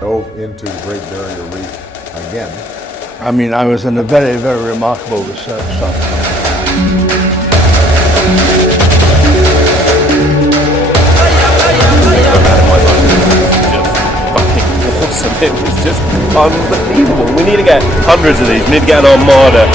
Dove into the Great Barrier Reef again. I mean, I was in a very, very remarkable research site. Awesome. It was just unbelievable. We need to get hundreds of these. We need to get an armada.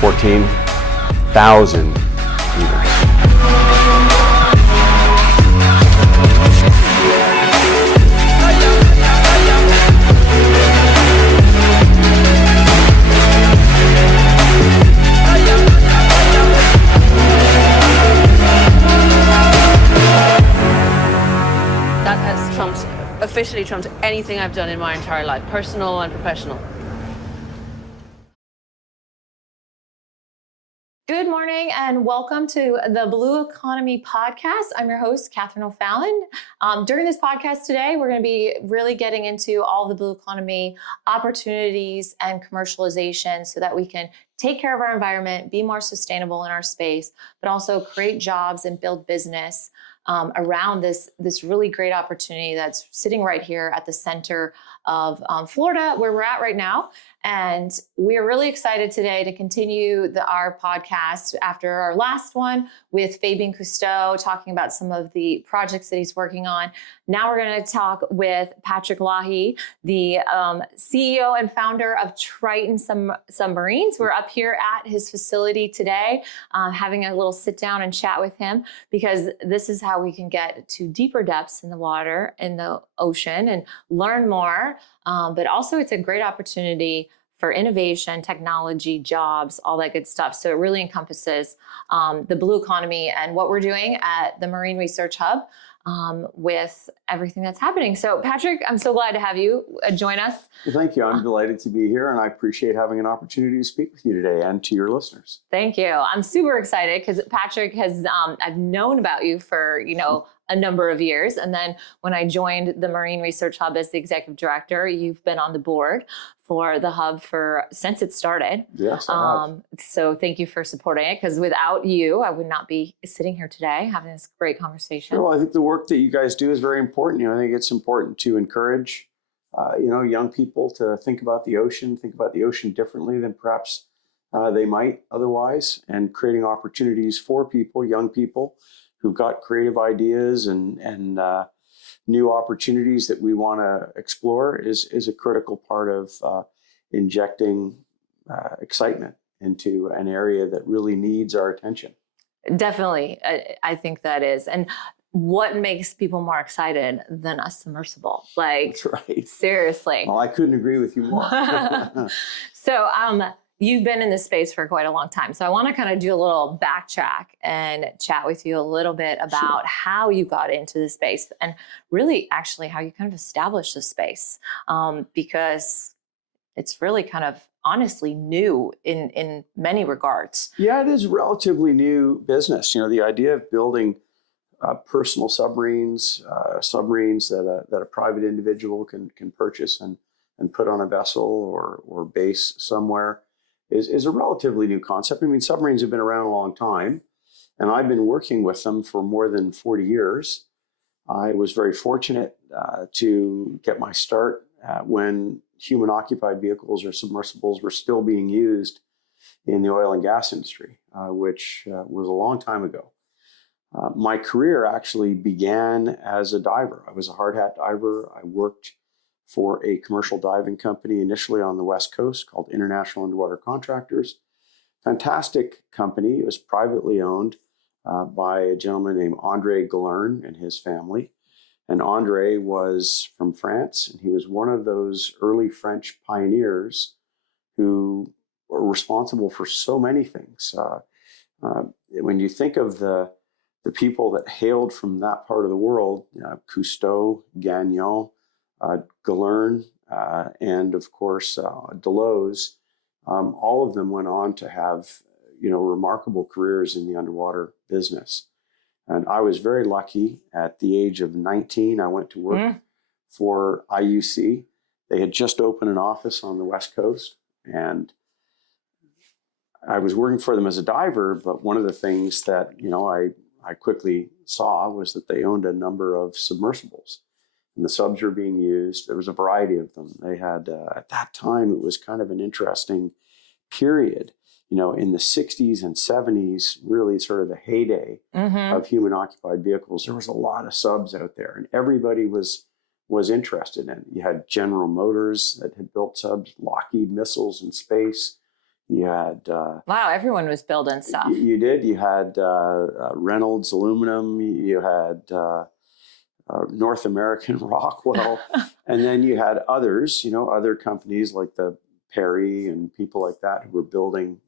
$14,000 liters. That has officially trumped anything I've done in my entire life, personal and professional. Good morning and welcome to the Blue Economy Podcast. I'm your host, Katherine O'Fallon. During this podcast today, we're going to be really getting into all the Blue Economy opportunities and commercialization so that we can take care of our environment, be more sustainable in our space, but also create jobs and build business around this really great opportunity that's sitting right here at the center of Florida, where we're at right now. And we are really excited today to continue our podcast after our last one with Fabien Cousteau, talking about some of the projects that he's working on. Now we're going to talk with Patrick Lahey, the CEO and founder of Triton Submarines. We're up here at his facility today, having a little sit down and chat with him, because this is how we can get to deeper depths in the water, in the ocean, and learn more. But also it's a great opportunity for innovation, technology, jobs, all that good stuff. So it really encompasses the blue economy and what we're doing at the Marine Research Hub with everything that's happening. So Patrick, I'm so glad to have you join us. Well, thank you. I'm delighted to be here, and I appreciate having an opportunity to speak with you today and to your listeners. Thank you. I'm super excited because Patrick has, I've known about you for, a number of years. And then when I joined the Marine Research Hub as the executive director, you've been on the board for the hub since it started. Yes, I have. So thank you for supporting it, because without you, I would not be sitting here today having this great conversation. Well, I think the work that you guys do is very important. I think it's important to encourage, young people to think about the ocean differently than perhaps they might otherwise, and creating opportunities for people, young people, who've got creative ideas and new opportunities that we want to explore is a critical part of injecting excitement into an area that really needs our attention. Definitely. I think that is. And what makes people more excited than a submersible? That's right. Seriously. Well, I couldn't agree with you more. So, you've been in this space for quite a long time. So I want to kind of do a little backtrack and chat with you a little bit about how you got into the space, and really actually how you kind of established the space, because it's really kind of honestly new in many regards. Yeah, it is relatively new business. The idea of building personal submarines that a private individual can purchase and put on a vessel or base somewhere is a relatively new concept. I mean, submarines have been around a long time, and I've been working with them for more than 40 years. I was very fortunate to get my start when human-occupied vehicles or submersibles were still being used in the oil and gas industry, which was a long time ago. My career actually began as a diver. I was a hard hat diver. I worked for a commercial diving company initially on the West Coast called International Underwater Contractors. Fantastic company. It was privately owned by a gentleman named Andre Galern and his family. And Andre was from France, and he was one of those early French pioneers who were responsible for so many things. When you think of the people that hailed from that part of the world, Cousteau, Gagnon, Galern, and of course Deloze, all of them went on to have remarkable careers in the underwater business. And I was very lucky. At the age of 19, I went to work for IUC. They had just opened an office on the West Coast, and I was working for them as a diver. But one of the things that, I quickly saw was that they owned a number of submersibles, and the subs were being used. There was a variety of them. They had, at that time, it was kind of an interesting period. In the 60s and 70s, really sort of the heyday of human occupied vehicles, there was a lot of subs out there, and everybody was interested in it. You had General Motors that had built subs, Lockheed Missiles in space. You had wow, everyone was building stuff. You did. You had Reynolds Aluminum. You had North American Rockwell, and then you had others. Other companies like the Perry and people like that who were building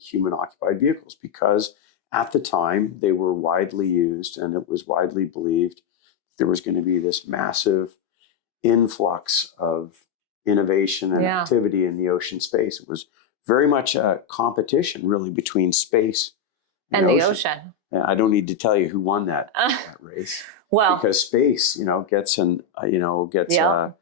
human occupied vehicles, because at the time they were widely used, and it was widely believed there was going to be this massive influx of innovation and activity in the ocean space. It was very much a competition, really, between space and the ocean. And I don't need to tell you who won that race. Well, because space, gets the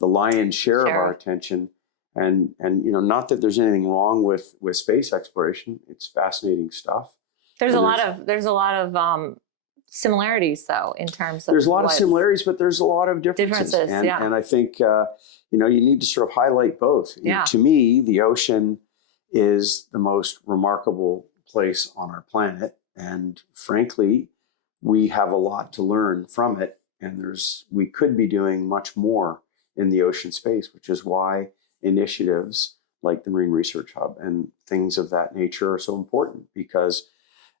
lion's share of our attention. And not that there's anything wrong with space exploration. It's fascinating stuff. There's a lot of similarities, though, in terms of there's a lot of similarities, but there's a lot of differences. And I think you need to sort of highlight both. To me, the ocean is the most remarkable place on our planet, and frankly, we have a lot to learn from it. And we could be doing much more in the ocean space, which is why initiatives like the Marine Research Hub and things of that nature are so important. Because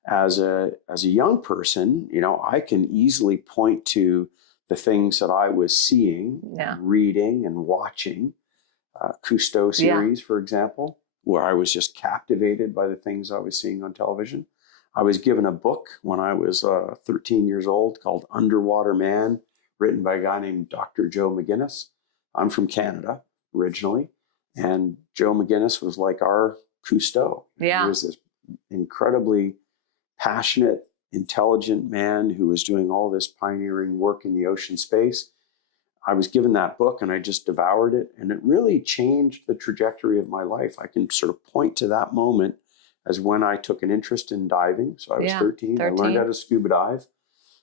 as a young person, I can easily point to the things that I was seeing, and reading and watching. Cousteau series, for example, where I was just captivated by the things I was seeing on television. I was given a book when I was 13 years old called Underwater Man, written by a guy named Dr. Joe McGinnis. I'm from Canada originally, and Joe McGinnis was like our Cousteau. He was this incredibly passionate, intelligent man who was doing all this pioneering work in the ocean space. I was given that book and I just devoured it, and it really changed the trajectory of my life. I can sort of point to that moment as when I took an interest in diving. So I was 13. I learned how to scuba dive.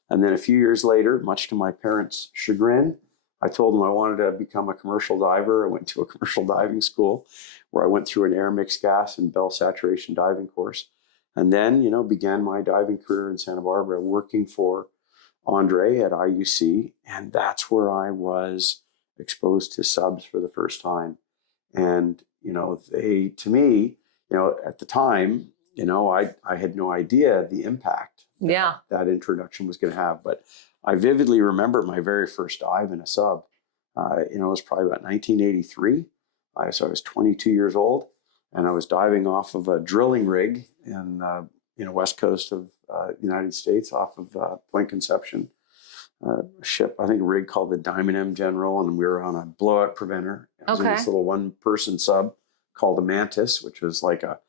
And then a few years later, much to my parents' chagrin, I told them I wanted to become a commercial diver. I went to a commercial diving school where I went through an air mixed gas and bell saturation diving course. And then, began my diving career in Santa Barbara, working for Andre at IUC. And that's where I was exposed to subs for the first time. And, they, to me, at the time, I had no idea the impact that introduction was going to have. But I vividly remember my very first dive in a sub. It was probably about 1983. So I was 22 years old, and I was diving off of a drilling rig in west coast of the United States, off of Point Conception. A ship, I think a rig called the Diamond M General, and we were on a blowout preventer. It was in this little one-person sub called a Mantis, which was like a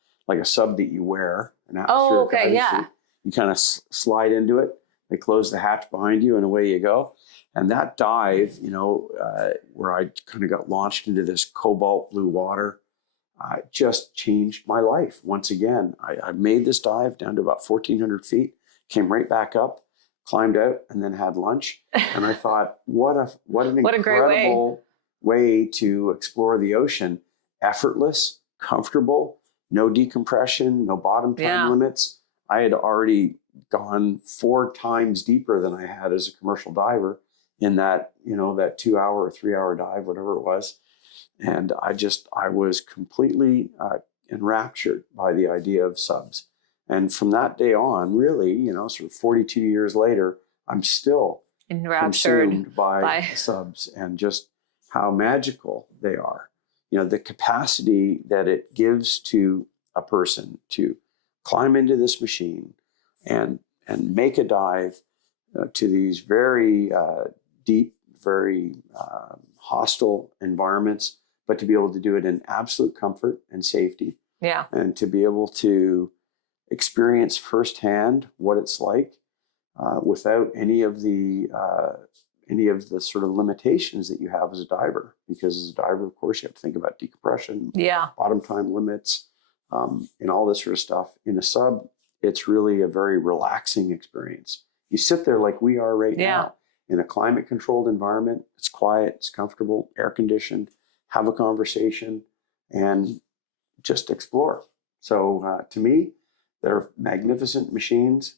sub that you wear. An atmospheric diving suit. You kind of slide into it. They close the hatch behind you, and away you go. And that dive, where I kind of got launched into this cobalt blue water, just changed my life. Once again, I made this dive down to about 1,400 feet, came right back up, climbed out, and then had lunch. And I thought, what an incredible way to explore the ocean. Effortless, comfortable, no decompression, no bottom time limits. I had already gone 4 times deeper than I had as a commercial diver in that, that 2-hour or 3-hour dive, whatever it was. And I was completely enraptured by the idea of subs. And from that day on, really, sort of 42 years later, I'm still consumed by subs and just how magical they are. The capacity that it gives to a person to climb into this machine and make a dive to these very deep, very hostile environments, but to be able to do it in absolute comfort and safety. And to be able to experience firsthand what it's like without any of the sort of limitations that you have as a diver. Because as a diver, of course, you have to think about decompression, bottom time limits, and all this sort of stuff. In a sub, it's really a very relaxing experience. You sit there like we are right now in a climate controlled environment. It's quiet, it's comfortable, air conditioned, have a conversation, and just explore. So to me, they're magnificent machines.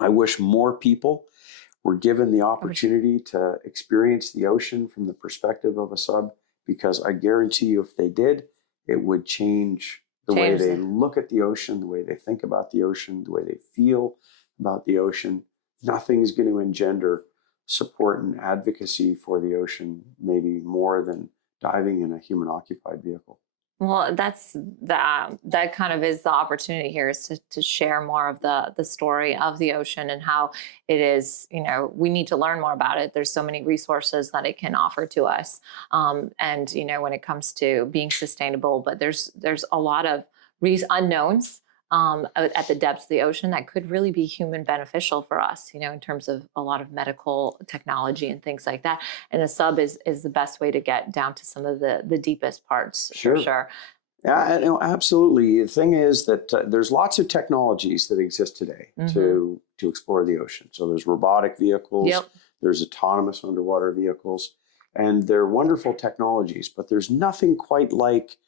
I wish more people were given the opportunity to experience the ocean from the perspective of a sub, because I guarantee you if they did, it would change the way they look at the ocean, the way they think about the ocean, the way they feel about the ocean. Nothing is going to engender support and advocacy for the ocean, maybe more than diving in a human occupied vehicle. Well, that kind of is the opportunity here, is to share more of the story of the ocean and how it is, we need to learn more about it. There's so many resources that it can offer to us. And, when it comes to being sustainable, but there's a lot of unknowns at the depths of the ocean that could really be human beneficial for us, in terms of a lot of medical technology and things like that. And a sub is the best way to get down to some of the deepest parts, for sure. Yeah, absolutely. The thing is that there's lots of technologies that exist today to explore the ocean. So there's robotic vehicles, there's autonomous underwater vehicles, and they're wonderful technologies, but there's nothing quite like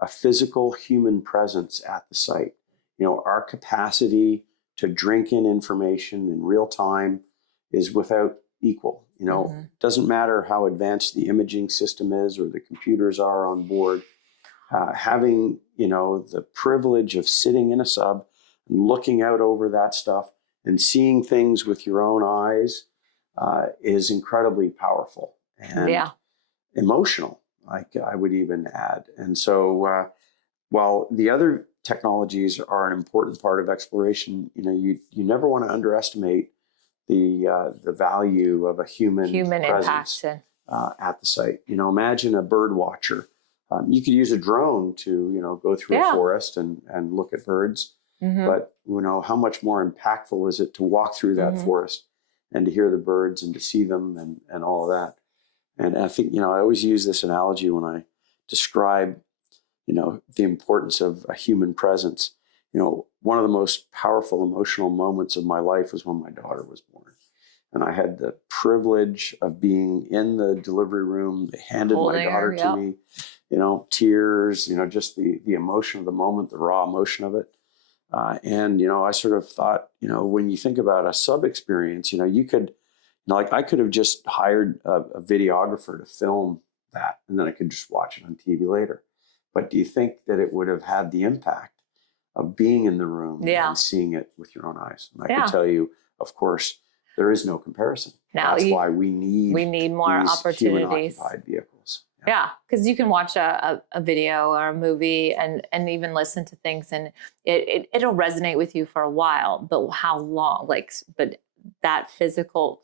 a physical human presence at the site. Our capacity to drink in information in real time is without equal. Doesn't matter how advanced the imaging system is or the computers are on board. Having, the privilege of sitting in a sub and looking out over that stuff and seeing things with your own eyes is incredibly powerful and emotional, I would even add. And so while the other technologies are an important part of exploration, you never want to underestimate the value of a human presence at the site. Imagine a bird watcher. You could use a drone to go through a forest and look at birds, but how much more impactful is it to walk through that forest and to hear the birds and to see them and all of that. And I think I always use this analogy when I describe the importance of a human presence. One of the most powerful emotional moments of my life was when my daughter was born. And I had the privilege of being in the delivery room. They handed my daughter to me, tears, just the emotion of the moment, the raw emotion of it. And I sort of thought, when you think about a sub experience, you could, I could have just hired a videographer to film that, and then I could just watch it on TV later. But do you think that it would have had the impact of being in the room and seeing it with your own eyes? And I can tell you, of course, there is no comparison. That's why we need more these opportunities. Human-occupied vehicles. Yeah, because you can watch a video or a movie and even listen to things, and it'll resonate with you for a while. But how long? But that physical,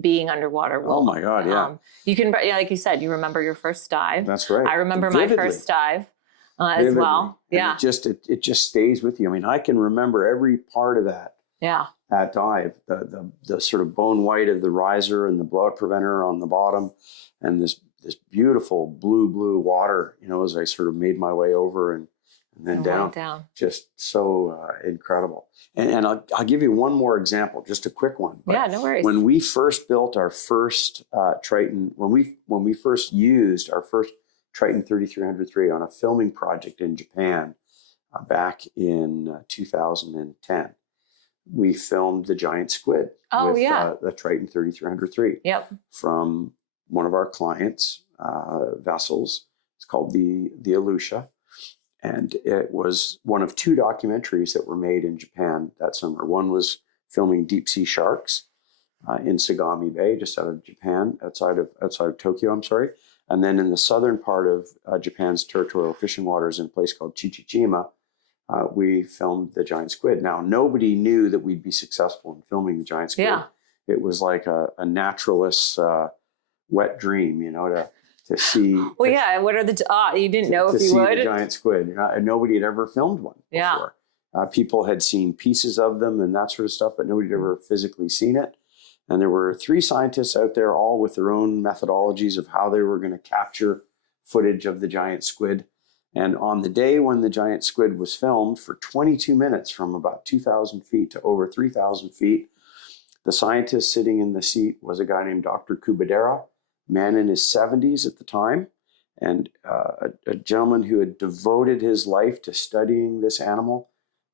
being underwater will. Oh my God! Yeah. You can, like you said, you remember your first dive. That's right. I remember my first dive as well. And it just stays with you. I mean, I can remember every part of that. Yeah. That dive, the sort of bone white of the riser and the blowout preventer on the bottom, and this beautiful blue water. As I sort of made my way over and then down. Just so incredible. And I'll give you one more example, just a quick one. But no worries. When we first built our first Triton, when we first used our first Triton 3303 on a filming project in Japan back in 2010, we filmed the giant squid with the Triton 3303 from one of our clients' vessels. It's called the Alusha. And it was one of two documentaries that were made in Japan that summer. One was filming deep sea sharks in Sagami Bay, just out of Japan, outside of Tokyo, I'm sorry. And then in the southern part of Japan's territorial fishing waters in a place called Chichichima, we filmed the giant squid. Now, nobody knew that we'd be successful in filming the giant squid. Yeah. It was like a naturalist's wet dream, to see. Well, what are the you didn't know if you would? To see the giant squid. Nobody had ever filmed one before. People had seen pieces of them and that sort of stuff, but nobody had ever physically seen it. And there were 3 scientists out there, all with their own methodologies of how they were going to capture footage of the giant squid. And on the day when the giant squid was filmed for 22 minutes from about 2,000 feet to over 3,000 feet, the scientist sitting in the seat was a guy named Dr. Kubadera, man in his 70s at the time, and a gentleman who had devoted his life to studying this animal,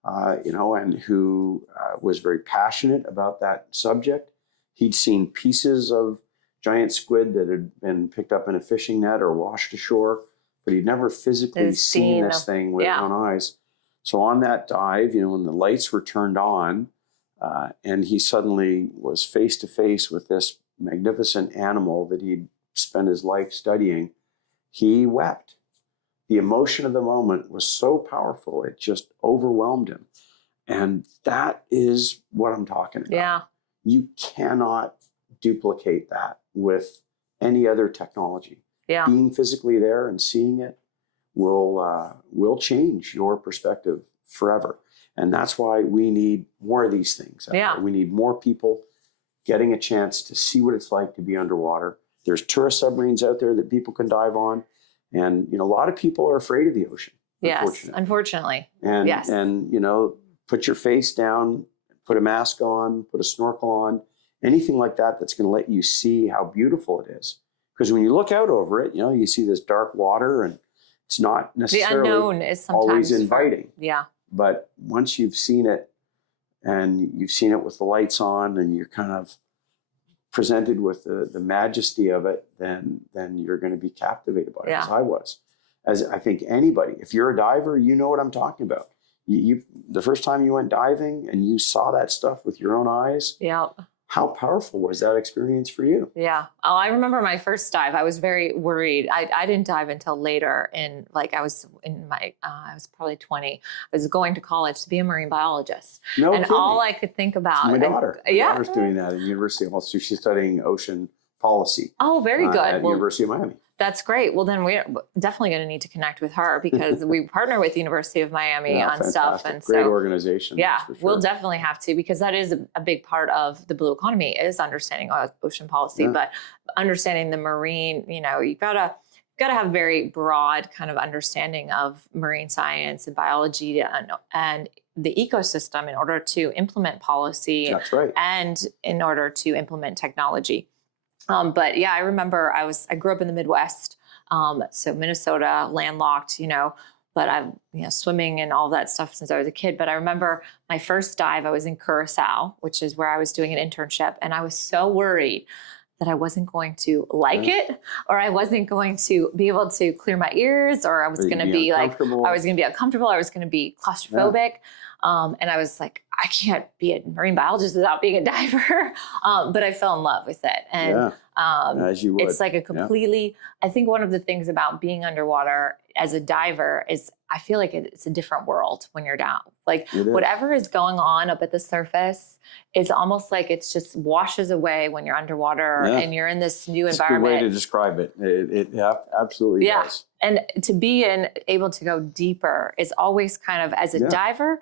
and who was very passionate about that subject. He'd seen pieces of giant squid that had been picked up in a fishing net or washed ashore, but he'd never physically seen this thing with his own eyes. So on that dive, when the lights were turned on, and he suddenly was face to face with this magnificent animal that he'd spent his life studying, he wept. The emotion of the moment was so powerful, it just overwhelmed him. And that is what I'm talking about. Yeah. You cannot duplicate that with any other technology. Yeah. Being physically there and seeing it will change your perspective forever. And that's why we need more of these things. Yeah. We need more people getting a chance to see what it's like to be underwater. There's tourist submarines out there that people can dive on. And, a lot of people are afraid of the ocean. Yes, unfortunately. And, yes. And, put your face down, put a mask on, put a snorkel on, anything like that that's going to let you see how beautiful it is. Because when you look out over it, you see this dark water and it's not necessarily the unknown is sometimes always inviting. Yeah. But once you've seen it and you've seen it with the lights on and you're kind of presented with the majesty of it, then you're going to be captivated by it, as I was. As I think anybody, if you're a diver, you know what I'm talking about. You the first time you went diving and you saw that stuff with your own eyes, how powerful was that experience for you? Yeah. Oh, I remember my first dive. I was very worried. I didn't dive until later I was probably 20. I was going to college to be a marine biologist. No and kidding. All I could think about. My daughter. My yeah. daughter's doing that at the University of Ulster. She's studying ocean policy. Oh, very good. At the University of Miami. That's great. Well, then we're definitely going to need to connect with her because we partner with the University of Miami on fantastic. stuff. And great organization. Yeah, for sure. We'll definitely have to, because that is a big part of the blue economy is understanding ocean policy, but understanding the marine, you gotta have very broad kind of understanding of marine science and biology and the ecosystem in order to implement policy. That's right. And in order to implement technology. But yeah, I remember I grew up in the Midwest, so Minnesota, landlocked, but I've swimming and all that stuff since I was a kid. But I remember my first dive, I was in Curacao, which is where I was doing an internship, and I was so worried that I wasn't going to like it, or I wasn't going to be able to clear my ears, or I was going to be uncomfortable, I was going to be claustrophobic. And I was like, I can't be a marine biologist without being a diver. But I fell in love with it. And as you would. It's like a completely, I think one of the things about being underwater as a diver is I feel like it's a different world when you're down. Like whatever is going on up at the surface, it's almost like it's just washes away when you're underwater and you're in this new environment. It's a good way to describe it. It absolutely does. And to be able to go deeper is always kind of, as a diver,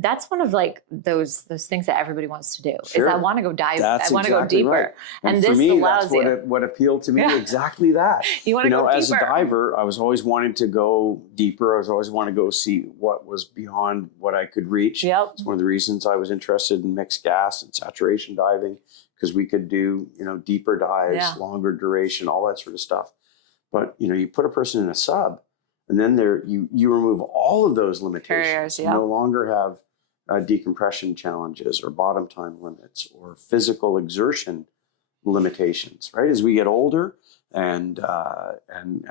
that's one of those things that everybody wants to do. Is I want to go dive. I want to go deeper. Right. And for this me, allows that's what appealed to me. Exactly that. You want to go deeper. As a diver, I was always wanting to go deeper. I was always wanting to go see what was beyond what I could reach. Yep. It's one of the reasons I was interested in mixed gas and saturation diving, because we could do, deeper dives, longer duration, all that sort of stuff. But, you put a person in a sub, and then you remove all of those limitations. Barriers, You no longer have decompression challenges or bottom time limits or physical exertion limitations, right? As we get older and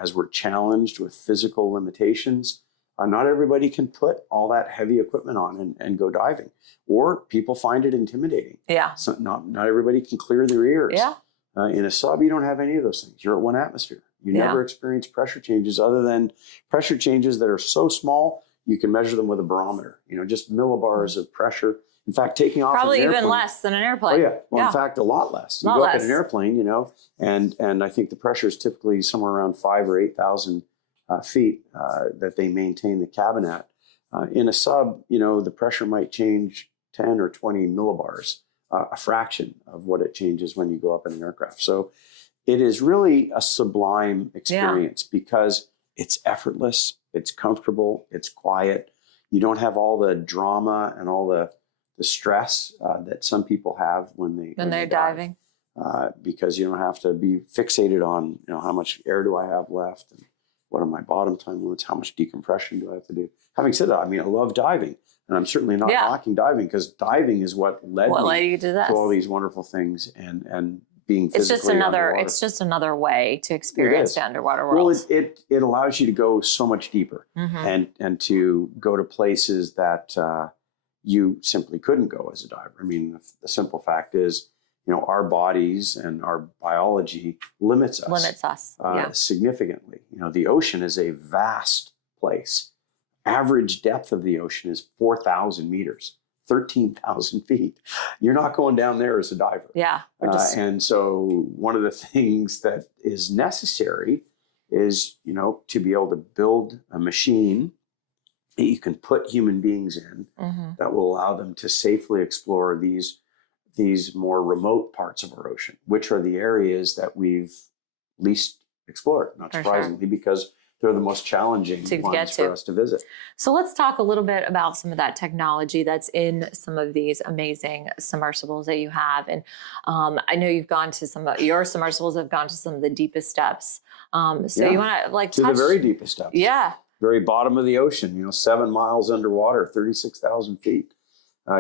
as we're challenged with physical limitations, not everybody can put all that heavy equipment on and go diving, or people find it intimidating. Yeah. So not everybody can clear their ears. Yeah. In a sub, you don't have any of those things. You're at one atmosphere. You never experience pressure changes other than pressure changes that are so small, you can measure them with a barometer, just millibars of pressure. In fact, taking off probably an even airplane, less than an airplane. Oh yeah. Well, in fact, a lot less. You go up in an airplane, and I think the pressure is typically somewhere around 5,000 or 8,000 feet that they maintain the cabin at. In a sub, the pressure might change 10 or 20 millibars, a fraction of what it changes when you go up in an aircraft. So it is really a sublime experience because it's effortless, it's comfortable, it's quiet. You don't have all the drama and all the stress that some people have when they're diving. Because you don't have to be fixated on, how much air do I have left and what are my bottom time limits, how much decompression do I have to do. Having said that, I love diving, and I'm certainly not knocking diving, because diving is what led me you to this. to all these wonderful things and being physically underwater. It's just another way to experience the underwater world. Well, it allows you to go so much deeper and to go to places that you simply couldn't go as a diver. The simple fact is, our bodies and our biology limits us significantly. The ocean is a vast place. Average depth of the ocean is 4,000 meters, 13,000 feet. You're not going down there as a diver. Yeah. And so one of the things that is necessary is, to be able to build a machine that you can put human beings in that will allow them to safely explore these more remote parts of our ocean, which are the areas that we've least explored, not surprisingly, because they're the most challenging ones for us to visit. So let's talk a little bit about some of that technology that's in some of these amazing submersibles that you have. And I know you've gone to your submersibles have gone to some of the deepest depths. You want to to the very deepest depths. Yeah. Very bottom of the ocean, 7 miles underwater, 36,000 feet.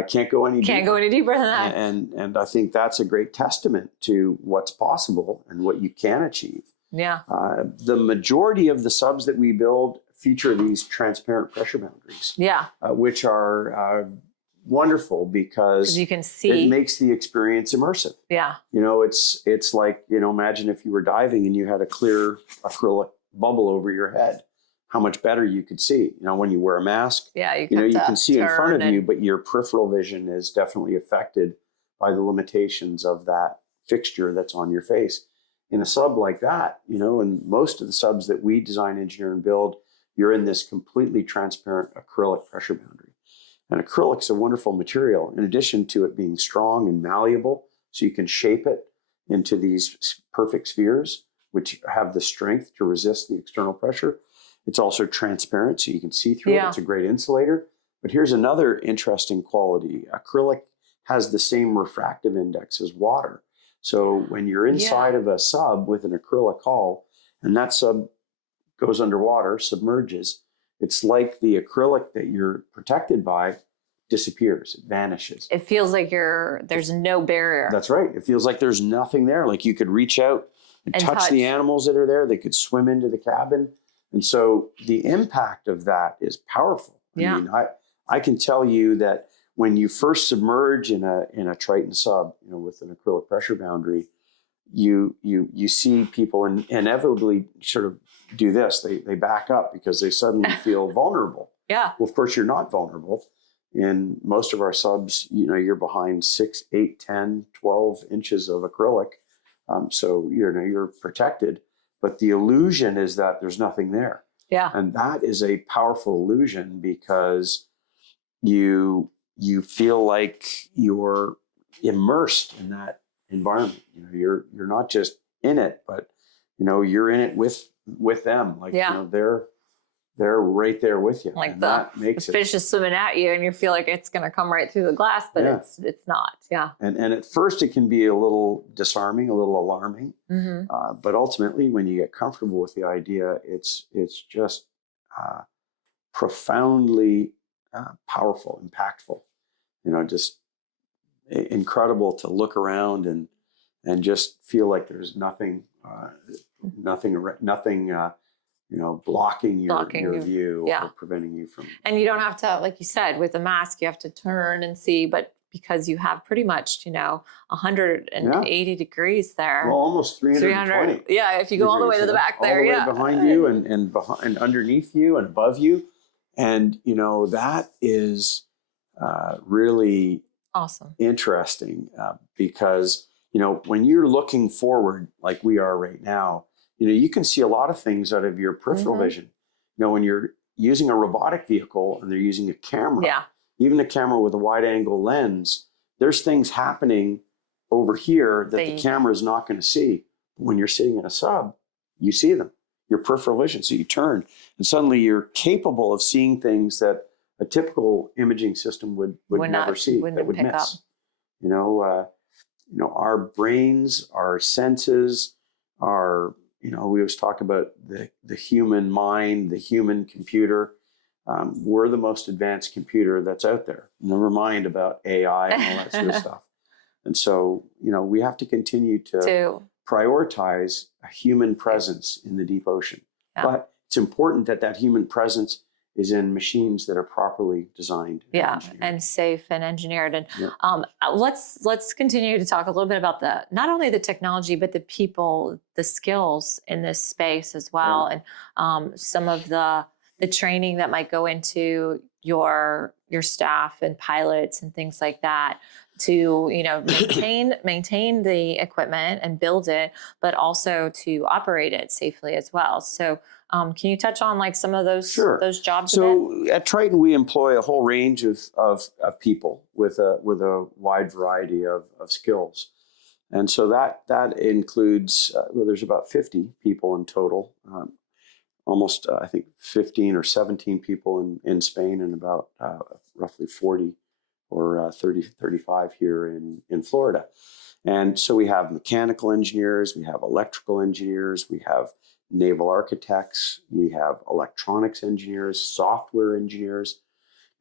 Can't go any deeper than that. And I think that's a great testament to what's possible and what you can achieve. Yeah. The majority of the subs that we build feature these transparent pressure boundaries. Yeah. Which are wonderful because you can see. It makes the experience immersive. Yeah. It's like, imagine if you were diving and you had a clear acrylic bubble over your head. How much better you could see. When you wear a mask, you can see in front of you, but your peripheral vision is definitely affected by the limitations of that fixture that's on your face. In a sub like that, and most of the subs that we design, engineer, and build, you're in this completely transparent acrylic pressure boundary. And acrylic's a wonderful material, in addition to it being strong and malleable, so you can shape it into these perfect spheres, which have the strength to resist the external pressure. It's also transparent, so you can see through it. It's a great insulator. But here's another interesting quality. Acrylic has the same refractive index as water. So when you're inside of a sub with an acrylic hull, and that sub goes underwater, submerges, it's like the acrylic that you're protected by disappears, it vanishes. It feels like there's no barrier. That's right. It feels like there's nothing there. Like you could reach out and touch the animals that are there. They could swim into the cabin. And so the impact of that is powerful. I can tell you that when you first submerge in a Triton sub, with an acrylic pressure boundary, you see people inevitably sort of do this. They back up because they suddenly feel vulnerable. Yeah. Well, of course, you're not vulnerable. In most of our subs, you're behind 6, 8, 10, 12 inches of acrylic. So you're protected. But the illusion is that there's nothing there. Yeah. And that is a powerful illusion because you feel like you're immersed in that environment. You're not just in it, but you're in it with them. Like they're right there with you. Like the fish is swimming at you, and you feel like it's going to come right through the glass, but it's not. Yeah. And at first it can be a little disarming, a little alarming. But ultimately, when you get comfortable with the idea, it's just profoundly powerful, impactful. Just incredible to look around and just feel like there's nothing blocking your view or preventing you from. And you don't have to, like you said, with a mask, you have to turn and see, but because you have pretty much, 180 degrees there. Well, almost 320. Yeah, if you go all the way to the back there, all the way behind you and underneath you and above you. And, that is really awesome, interesting because, when you're looking forward like we are right now, you can see a lot of things out of your peripheral vision. When you're using a robotic vehicle and they're using a camera, Yeah. even a camera with a wide angle lens, there's things happening over here that the camera is not going to see. When you're sitting in a sub, you see them. Your peripheral vision. So you turn and suddenly you're capable of seeing things that a typical imaging system would never see, that would miss. You know, our brains, our senses, our, we always talk about the human mind, the human computer. We're the most advanced computer that's out there. Never mind about AI and all that sort of stuff. And so, we have to continue to prioritize a human presence in the deep ocean. Yeah. But it's important that human presence is in machines that are properly designed. And safe and engineered. And let's continue to talk a little bit about not only the technology, but the people, the skills in this space as well. Yeah. And some of the training that might go into your staff and pilots and things like that to, maintain the equipment and build it, but also to operate it safely as well. So can you touch on like some of those jobs? So at Triton, we employ a whole range of people with a wide variety of skills. And so that includes, there's about 50 people in total, almost, I think, 15 or 17 people in Spain and about roughly 40 or 30, 35 here in Florida. And so we have mechanical engineers, we have electrical engineers, we have naval architects, we have electronics engineers, software engineers,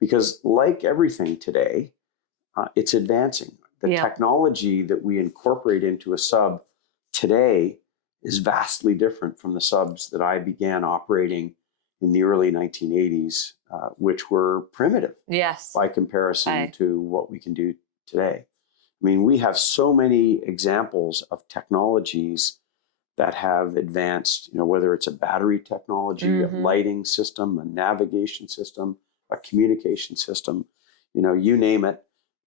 because like everything today, it's advancing. The technology that we incorporate into a sub today is vastly different from the subs that I began operating in the early 1980s, which were primitive by comparison to what we can do today. I mean, we have so many examples of technologies that have advanced, whether it's a battery technology, a lighting system, a navigation system, a communication system, you name it,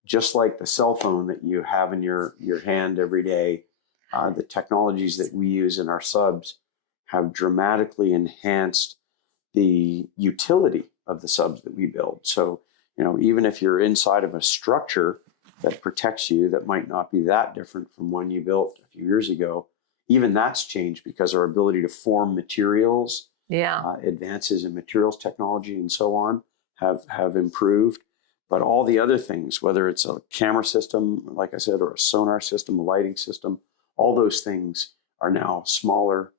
just like the cell phone that you have in your hand every day. The technologies that we use in our subs have dramatically enhanced the utility of the subs that we build. So, even if you're inside of a structure that protects you, that might not be that different from one you built a few years ago, even that's changed because our ability to form materials, advances in materials technology and so on have improved. But all the other things, whether it's a camera system, like I said, or a sonar system, a lighting system, all those things are now smaller,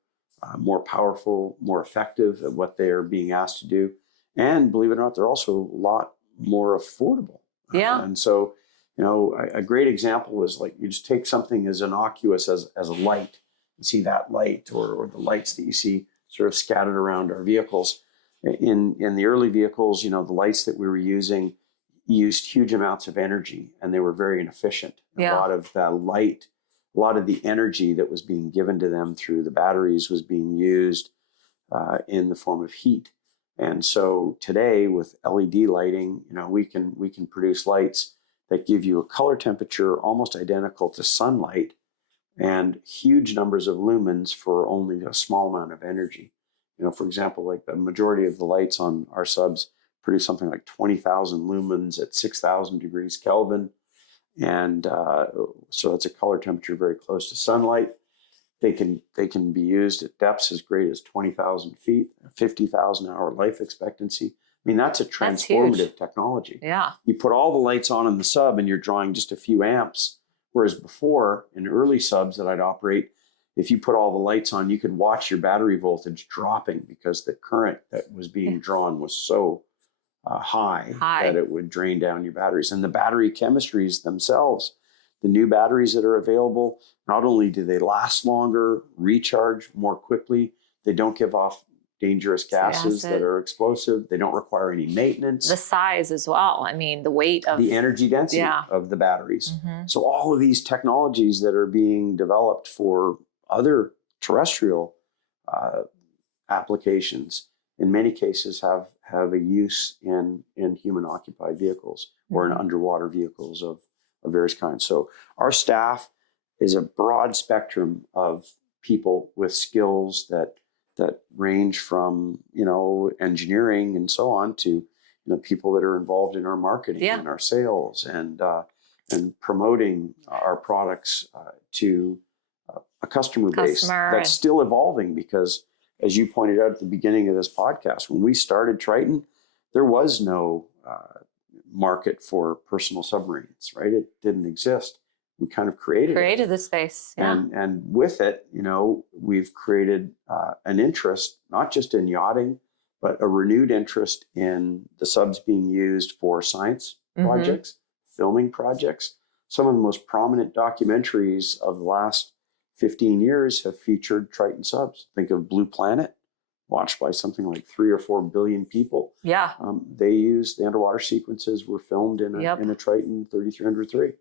more powerful, more effective at what they are being asked to do. And believe it or not, they're also a lot more affordable. And so, a great example is like you just take something as innocuous as a light. You see that light or the lights that you see sort of scattered around our vehicles. In the early vehicles, the lights that we were using used huge amounts of energy and they were very inefficient. A lot of that light, a lot of the energy that was being given to them through the batteries was being used in the form of heat. And so today with LED lighting, we can produce lights that give you a color temperature almost identical to sunlight and huge numbers of lumens for only a small amount of energy. For example, like the majority of the lights on our subs produce something like 20,000 lumens at 6,000 degrees Kelvin. And so it's a color temperature very close to sunlight. They can be used at depths as great as 20,000 feet, 50,000 hour life expectancy. I mean, that's a transformative technology. Yeah. You put all the lights on in the sub and you're drawing just a few amps. Whereas before, in early subs that I'd operate, if you put all the lights on, you could watch your battery voltage dropping because the current that was being drawn was so high that it would drain down your batteries. And the battery chemistries themselves, the new batteries that are available, not only do they last longer, recharge more quickly, they don't give off dangerous gases that are explosive. They don't require any maintenance. The size as well. I mean, the weight of the energy density of the batteries. So all of these technologies that are being developed for other terrestrial applications, in many cases have a use in human occupied vehicles or in underwater vehicles of various kinds. So our staff is a broad spectrum of people with skills that that range from, engineering and so on to, people that are involved in our marketing and our sales and promoting our products to a customer base that's still evolving, because as you pointed out at the beginning of this podcast, when we started Triton, there was no market for personal submarines, right? It didn't exist. We kind of created the space. Yeah. And with it, we've created an interest, not just in yachting, but a renewed interest in the subs being used for science projects, filming projects. Some of the most prominent documentaries of the last 15 years have featured Triton subs. Think of Blue Planet, watched by something like 3 or 4 billion people. Yeah. They used the underwater sequences were filmed in a Triton 3303.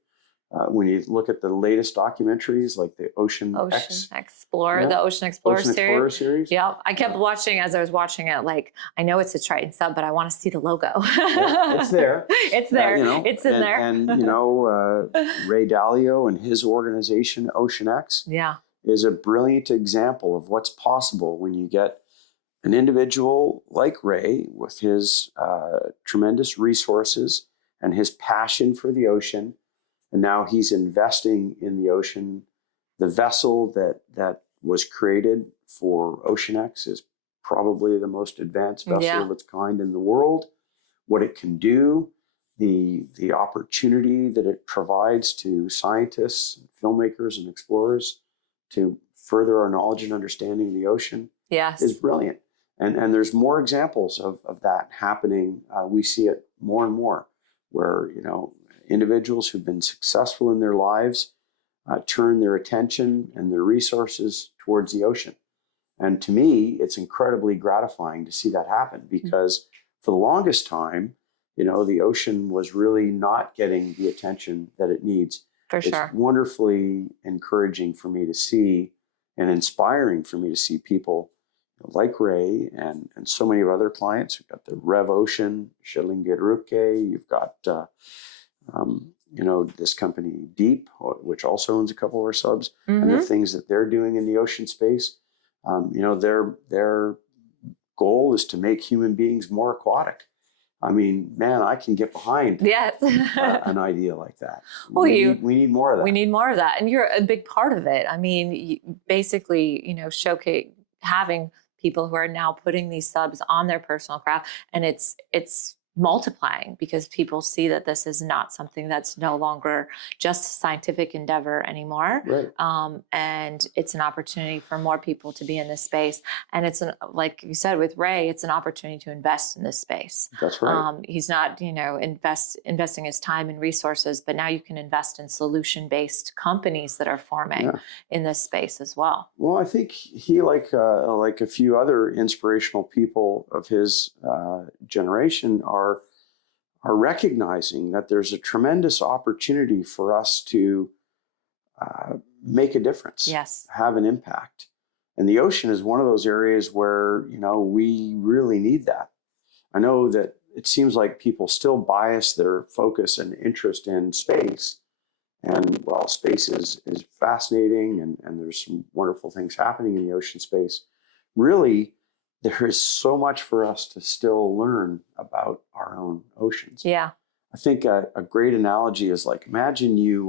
When you look at the latest documentaries, like the OceanX Explorer, the Ocean Explorer series. Yeah, I kept watching as I was watching it. Like, I know it's a Triton sub, but I want to see the logo. It's there. It's there. It's in there. And Ray Dalio and his organization, OceanX, is a brilliant example of what's possible when you get an individual like Ray with his tremendous resources and his passion for the ocean. And now he's investing in the ocean. The vessel that was created for OceanX is probably the most advanced vessel of its kind in the world. What it can do, the opportunity that it provides to scientists, filmmakers, and explorers to further our knowledge and understanding of the ocean is brilliant. And there's more examples of that happening. We see it more and more where, individuals who've been successful in their lives turn their attention and their resources towards the ocean. And to me, it's incredibly gratifying to see that happen, because for the longest time, the ocean was really not getting the attention that it needs. It's wonderfully encouraging for me to see, and inspiring for me to see people like Ray and so many of other clients. We've got the Rev Ocean, Schillinger-Rübke, you've got this company Deep, which also owns a couple of our subs, and the things that they're doing in the ocean space. Their goal is to make human beings more aquatic. I mean, man, I can get behind an idea like that. Well, we need more of that. We need more of that, and you're a big part of it. I mean, basically, showcase having people who are now putting these subs on their personal craft, and it's multiplying because people see that this is not something that's no longer just a scientific endeavor anymore. Right. And it's an opportunity for more people to be in this space. And it's like you said with Ray, it's an opportunity to invest in this space. That's right. He's not, investing his time and resources, but now you can invest in solution-based companies that are forming in this space as well. Well, I think he, like a few other inspirational people of his generation, are recognizing that there's a tremendous opportunity for us to make a difference, have an impact. And the ocean is one of those areas where, we really need that. I know that it seems like people still bias their focus and interest in space. And while space is fascinating and there's some wonderful things happening in the ocean space, really, there is so much for us to still learn about our own oceans. Yeah. I think a great analogy is like, imagine you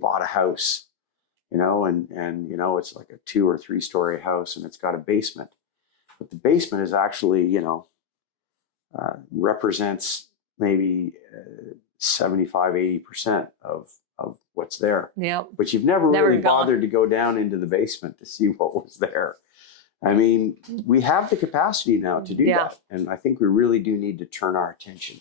bought a house, and it's like a 2 or 3 story house and it's got a basement, but the basement is actually, represents maybe 75-80% of what's there. Yeah. But you've never really bothered to go down into the basement to see what was there. I mean, we have the capacity now to do that. And I think we really do need to turn our attention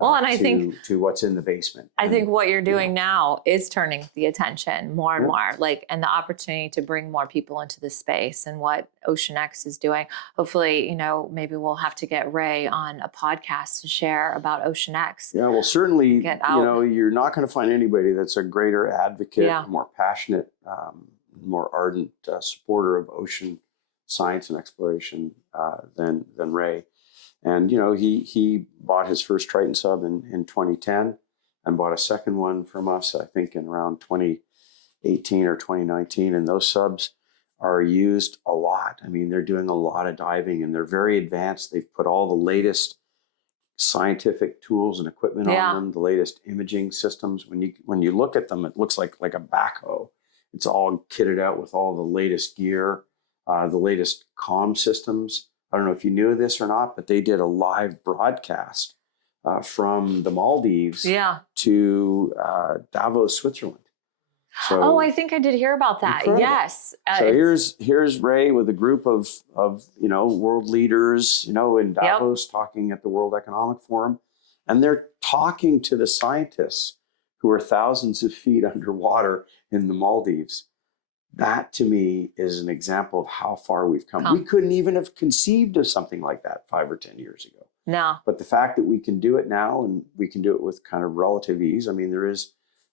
to what's in the basement. I think what you're doing now is turning the attention more and more, and the opportunity to bring more people into the space, and what OceanX is doing. Hopefully, maybe we'll have to get Ray on a podcast to share about OceanX. Yeah, well, certainly, you're not going to find anybody that's a greater advocate, more passionate, more ardent supporter of ocean science and exploration than Ray. And, he bought his first Triton sub in 2010 and bought a second one from us, I think, in around 2018 or 2019. And those subs are used a lot. I mean, they're doing a lot of diving and they're very advanced. They've put all the latest scientific tools and equipment on them, the latest imaging systems. When you look at them, it looks like a backhoe. It's all kitted out with all the latest gear, the latest comm systems. I don't know if you knew this or not, but they did a live broadcast from the Maldives to Davos, Switzerland. So, I think I did hear about that. incredible. Yes. So here's Ray with a group of world leaders, in Davos, talking at the World Economic Forum, and they're talking to the scientists who are thousands of feet underwater in the Maldives. That to me is an example of how far we've come. We couldn't even have conceived of something like that 5 or 10 years ago. No. But the fact that we can do it now, and we can do it with kind of relative ease. I mean, there is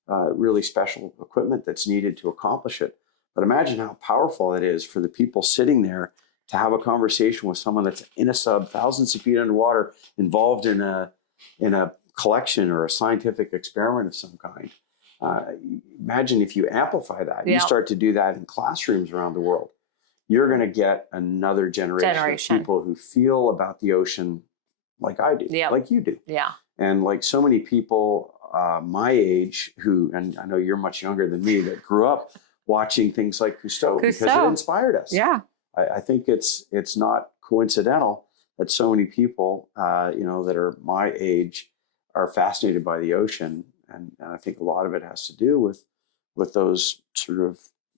really special equipment that's needed to accomplish it. But imagine how powerful it is for the people sitting there to have a conversation with someone that's in a sub, thousands of feet underwater, involved in a collection or a scientific experiment of some kind. Imagine if you amplify that, you start to do that in classrooms around the world. You're going to get another generation of people who feel about the ocean like I do, like you do. Yeah. And like so many people my age who, and I know you're much younger than me, that grew up watching things like Cousteau because it inspired us. Yeah. I think it's not coincidental that so many people, that are my age are fascinated by the ocean. And I think a lot of it has to do with those sort of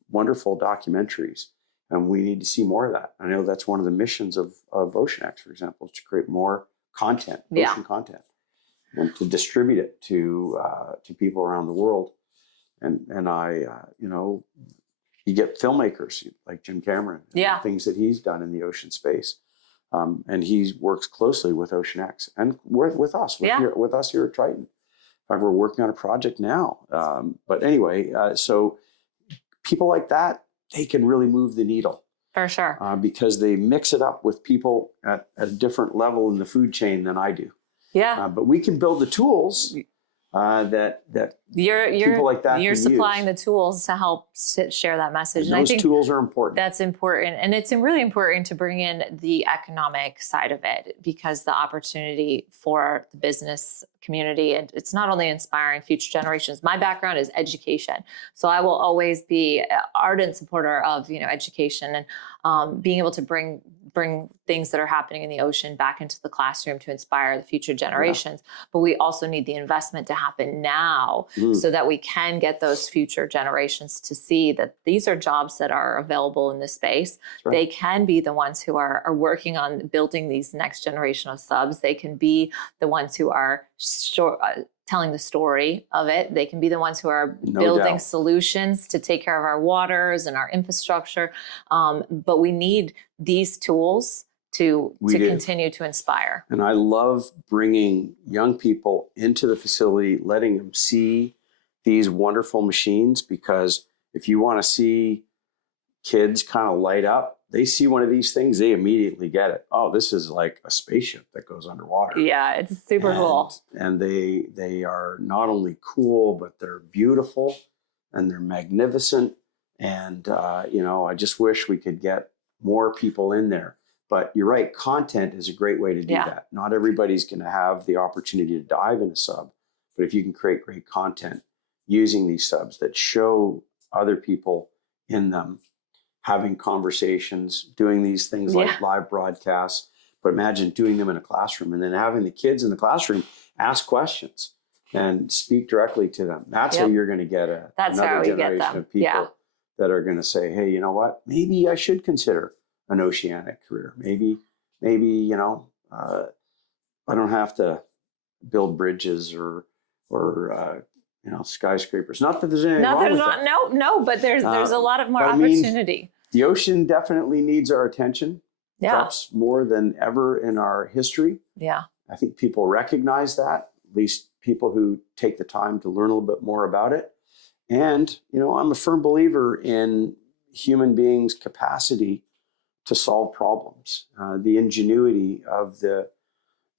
wonderful documentaries. And we need to see more of that. I know that's one of the missions of OceanX, for example, is to create more content, ocean content, and to distribute it to people around the world. And I, you get filmmakers like Jim Cameron, and things that he's done in the ocean space. And he works closely with OceanX and with us, with us here at Triton. In fact, we're working on a project now. But anyway, so people like that, they can really move the needle. For sure. Because they mix it up with people at a different level in the food chain than I do. Yeah. But we can build the tools that people like that you're can supplying use. the tools to help share that message. And I those think tools are important. That's important. And it's really important to bring in the economic side of it, because the opportunity for the business community, and it's not only inspiring future generations. My background is education. So I will always be an ardent supporter of, education and being able to bring things that are happening in the ocean back into the classroom to inspire the future generations. But we also need the investment to happen now so that we can get those future generations to see that these are jobs that are available in this space. Right. They can be the ones who are working on building these next generation of subs. They can be the ones who are telling the story of it. They can be the ones who are building solutions to take care of our waters and our infrastructure. But we need these tools to continue to inspire. And I love bringing young people into the facility, letting them see these wonderful machines, because if you want to see kids kind of light up, they see one of these things, they immediately get it. Oh, this is like a spaceship that goes underwater. Yeah, it's super cool. And they are not only cool, but they're beautiful and they're magnificent. And, I just wish we could get more people in there. But you're right, content is a great way to do that. Not everybody's going to have the opportunity to dive in a sub, but if you can create great content using these subs that show other people in them, having conversations, doing these things like live broadcasts, but imagine doing them in a classroom and then having the kids in the classroom ask questions and speak directly to them. That's how you're going to get another generation of people that are going to say, hey, you know what? Maybe I should consider an oceanic career. Maybe, I don't have to build bridges or skyscrapers. Not that there's anything wrong with that. No, but there's a lot of more opportunity. The ocean definitely needs our attention, perhaps more than ever in our history. Yeah. I think people recognize that, at least people who take the time to learn a little bit more about it. And, I'm a firm believer in human beings' capacity to solve problems, the ingenuity of the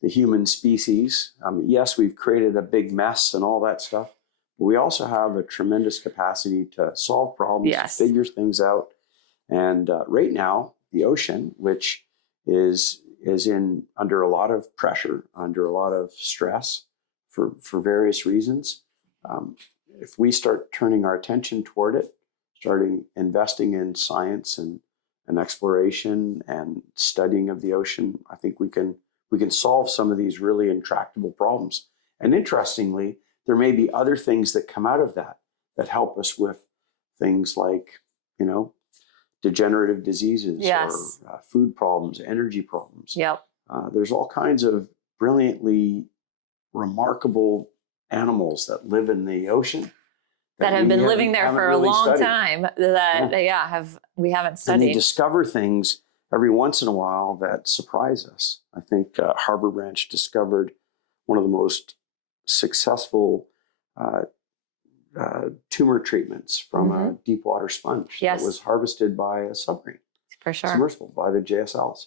human species. Yes, we've created a big mess and all that stuff, but we also have a tremendous capacity to solve problems, figure things out. And right now, the ocean, which is under a lot of pressure, under a lot of stress for various reasons. If we start turning our attention toward it, starting investing in science and exploration and studying of the ocean, I think we can solve some of these really intractable problems. And interestingly, there may be other things that come out of that help us with things like, degenerative diseases, Yes. or food problems, energy problems. Yep. There's all kinds of brilliantly remarkable animals that live in the ocean That have been living there for a really long studied. time that we haven't And they studied. discover things every once in a while that surprise us. I think Harbor Branch discovered one of the most successful tumor treatments from a deep water sponge Yes. that was harvested by a submarine. For sure. Submersible, by the JSLs.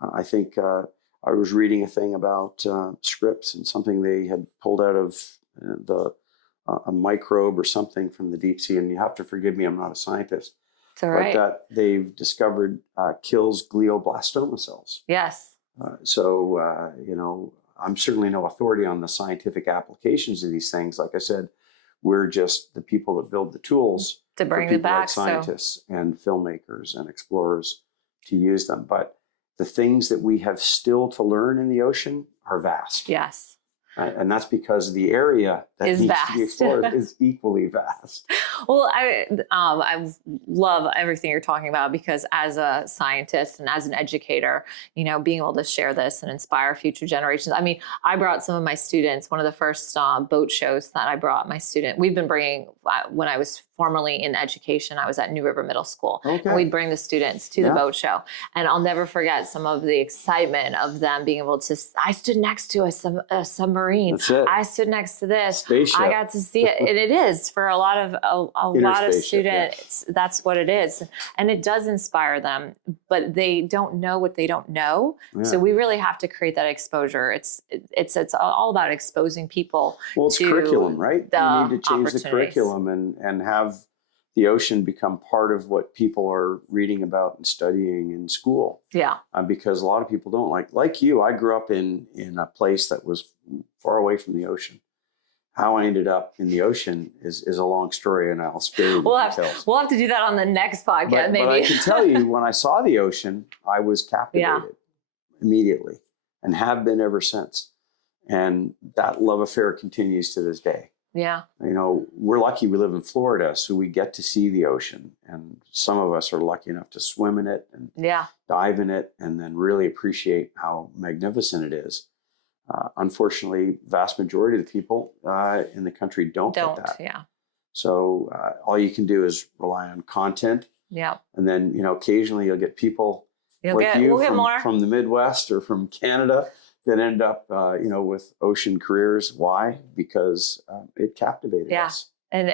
I think I was reading a thing about scripts and something they had pulled out of a microbe or something from the deep sea. And you have to forgive me, I'm not a scientist. It's all right. But that they've discovered kills glioblastoma cells. Yes. I'm certainly no authority on the scientific applications of these things. Like I said, we're just the people that build the tools To bring for them people like back. scientists and filmmakers and explorers to use them. But the things that we have still to learn in the ocean are vast. Yes. And that's because the area that Is needs vast. to be explored is equally vast. Well, I love everything you're talking about, because as a scientist and as an educator, being able to share this and inspire future generations. I mean, I brought some of my students, one of the first boat shows that I brought my student, we've been bringing, when I was formerly in education, I was at New River Middle School. Okay. And we'd bring the students to the boat show. And I'll never forget some of the excitement of them being able to, I stood next to a submarine. That's it. I stood next to this. Spaceship. I got to see it. And it is for a lot of Interspaceship, students. Yeah. That's what it is. And it does inspire them, but they don't know what they don't know. Yeah. So we really have to create that exposure. It's all about exposing people. Well, it's to curriculum, right? the We need to change the opportunities. curriculum and have the ocean become part of what people are reading about and studying in school. Yeah. Because a lot of people don't like you. I grew up in a place that was far away from the ocean. How I ended up in the ocean is a long story, and I'll spare you the details. We'll have to do that on the next podcast, maybe. But I can tell you, when I saw the ocean, I was captivated immediately, and have been ever since. And that love affair continues to this day. Yeah. We're lucky we live in Florida, so we get to see the ocean. And some of us are lucky enough to swim in it and dive in it and then really appreciate how magnificent it is. Unfortunately, vast majority of the people in the country don't get that. Yeah. So all you can do is rely on content. Yeah. And then, occasionally you'll get people We'll get more from the Midwest or from Canada that end up, with ocean careers. Why? Because it captivated us. And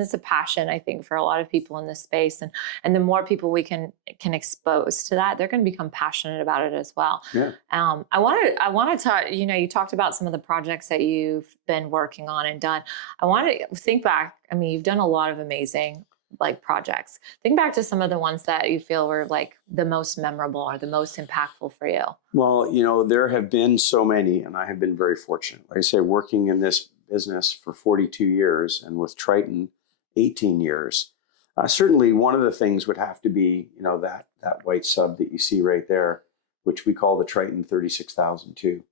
it's a passion, I think, for a lot of people in this space. And the more people we can expose to that, they're going to become passionate about it as well. Yeah. I want to talk, you talked about some of the projects that you've been working on and done. I want to think back. I mean, you've done a lot of amazing projects. Think back to some of the ones that you feel were the most memorable or the most impactful for you. Well, there have been so many, and I have been very fortunate. Like I say, working in this business for 42 years and with Triton 18 years. Certainly one of the things would have to be, that white sub that you see right there, which we call the Triton 36,002.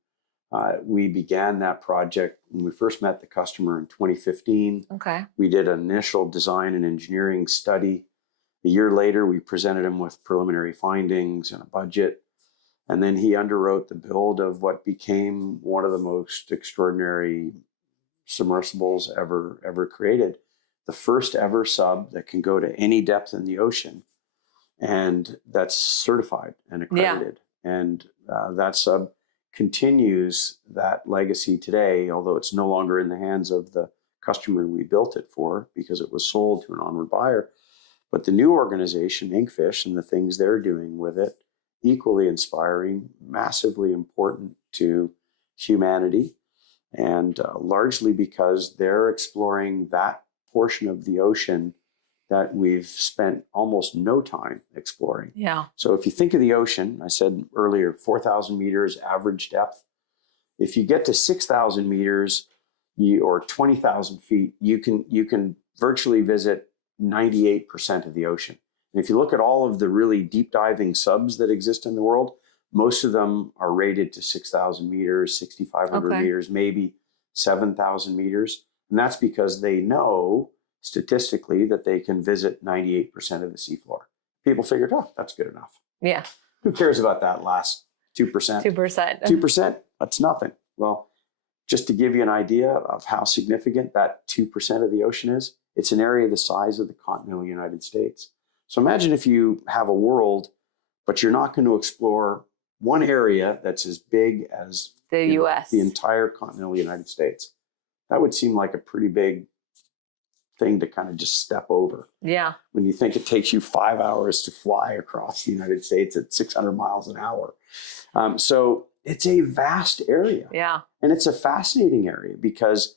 We began that project when we first met the customer in 2015. Okay. We did an initial design and engineering study. A year later, we presented him with preliminary findings and a budget. And then he underwrote the build of what became one of the most extraordinary submersibles ever created. The first ever sub that can go to any depth in the ocean. And that's certified and accredited. Yeah. And that sub continues that legacy today, although it's no longer in the hands of the customer we built it for because it was sold to an onward buyer. But the new organization, Inkfish, and the things they're doing with it, equally inspiring, massively important to humanity, and largely because they're exploring that portion of the ocean that we've spent almost no time exploring. Yeah. So if you think of the ocean, I said earlier, 4,000 meters average depth. If you get to 6,000 meters or 20,000 feet, you can virtually visit 98% of the ocean. And if you look at all of the really deep diving subs that exist in the world, most of them are rated to 6,000 meters, 6,500 meters, maybe 7,000 meters. And that's because they know statistically that they can visit 98% of the seafloor. People figured, oh, that's good enough. Yeah. Who cares about that last 2%? 2%. 2%, that's nothing. Well, just to give you an idea of how significant that 2% of the ocean is, it's an area the size of the continental United States. So imagine if you have a world, but you're not going to explore one area that's as big as the US, the entire continental United States. That would seem like a pretty big thing to kind of just step over. Yeah. When you think it takes you 5 hours to fly across the United States at 600 miles an hour. So it's a vast area. Yeah. And it's a fascinating area because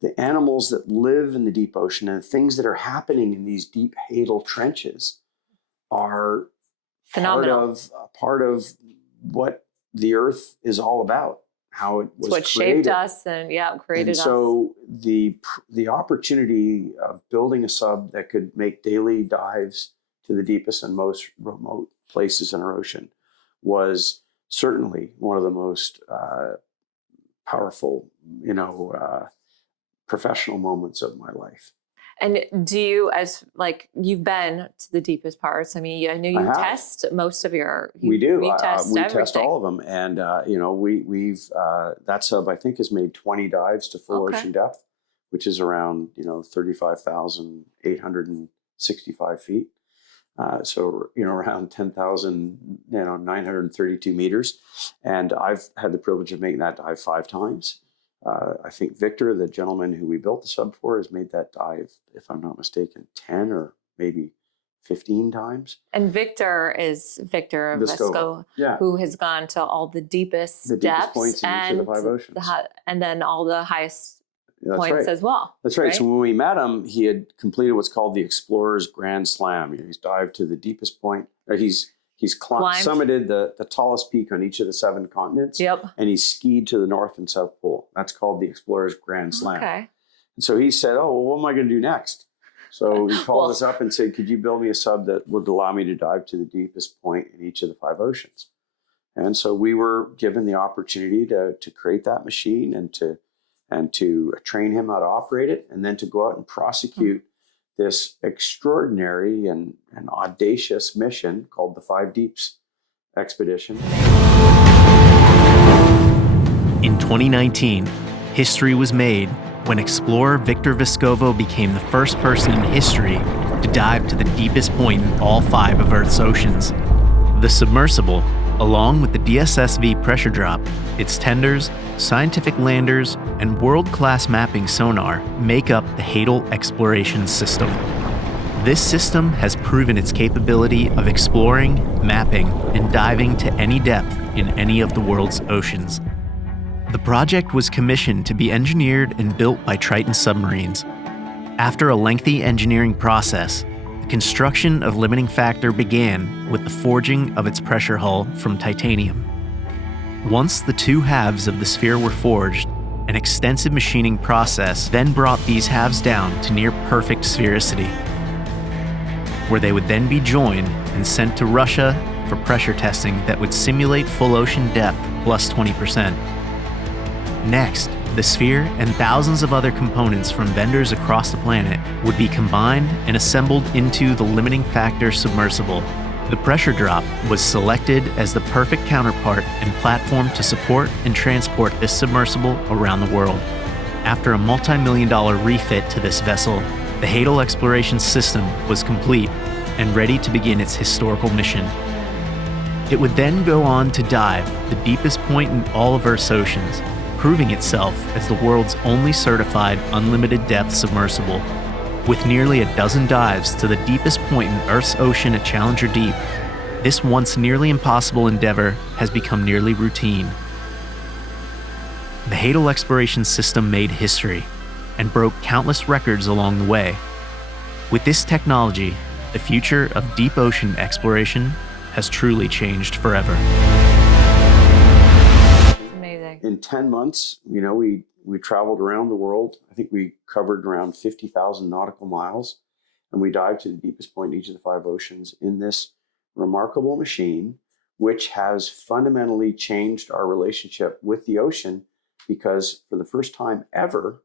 the animals that live in the deep ocean and the things that are happening in these deep hadal trenches are phenomenal. Part of what the Earth is all about, how it was what created. Shaped us and created us. So the opportunity of building a sub that could make daily dives to the deepest and most remote places in our ocean was certainly one of the most powerful, professional moments of my life. And do you, as you've been to the deepest parts? I mean, I know you test most of your. We do. We test we everything. test all of them, and we've that sub I think has made 20 dives to full ocean depth, which is around 35,865 feet. So around 10,932 meters, and I've had the privilege of making that dive 5 times. I think Victor, the gentleman who we built the sub for, has made that dive, if I'm not mistaken, 10 or maybe 15 times. And Victor is Victor Vescovo, who has gone to all the deepest depths points in each of the 5 oceans. And then all the highest points as well. That's right. So when we met him, he had completed what's called the Explorer's Grand Slam. He's dived to the deepest point. He's summited the tallest peak on each of the 7 continents. Yep. And he's skied to the North and South Pole. That's called the Explorer's Grand Slam. Okay. And so he said, oh, well, what am I going to do next? So he called us up and said, could you build me a sub that would allow me to dive to the deepest point in each of the 5 oceans? And so we were given the opportunity to create that machine and to train him how to operate it, and then to go out and prosecute this extraordinary and audacious mission called the 5 Deeps Expedition. In 2019, history was made when explorer Victor Vescovo became the first person in history to dive to the deepest point in all 5 of Earth's oceans. The Submersible, along with the DSSV pressure drop, its tenders, scientific landers, and world-class mapping sonar make up the Hadal Exploration System. This system has proven its capability of exploring, mapping, and diving to any depth in any of the world's oceans. The project was commissioned to be engineered and built by Triton Submarines. After a lengthy engineering process, the construction of Limiting Factor began with the forging of its pressure hull from titanium. Once the 2 halves of the sphere were forged, an extensive machining process then brought these halves down to near perfect sphericity, where they would then be joined and sent to Russia for pressure testing that would simulate full ocean depth plus 20%. Next, the sphere and thousands of other components from vendors across the planet would be combined and assembled into the Limiting Factor Submersible. The pressure drop was selected as the perfect counterpart and platform to support and transport this submersible around the world. After a multi-million-dollar refit to this vessel, the Hadal Exploration System was complete and ready to begin its historical mission. It would then go on to dive the deepest point in all of Earth's oceans, proving itself as the world's only certified unlimited depth submersible. With nearly a dozen dives to the deepest point in Earth's ocean at Challenger Deep, this once nearly impossible endeavor has become nearly routine. The Hadal Exploration System made history and broke countless records along the way. With this technology, the future of deep ocean exploration has truly changed forever. Amazing. In 10 months, we traveled around the world. I think we covered around 50,000 nautical miles, and we dived to the deepest point in each of the 5 oceans in this remarkable machine, which has fundamentally changed our relationship with the ocean, because for the first time ever,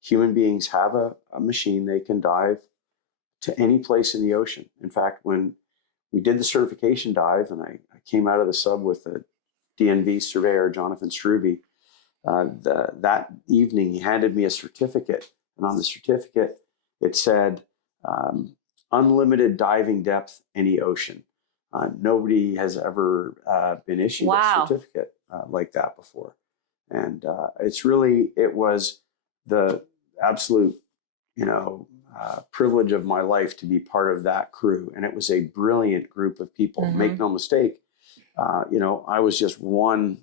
human beings have a machine they can dive to any place in the ocean. In fact, when we did the certification dive, and I came out of the sub with the DNV surveyor, Jonathan Struve, that evening he handed me a certificate. And on the certificate, it said, unlimited diving depth, any ocean. Nobody has ever been issued a certificate like that before. And it was the absolute, privilege of my life to be part of that crew. And it was a brilliant group of people. Mm-hmm. Make no mistake, I was just one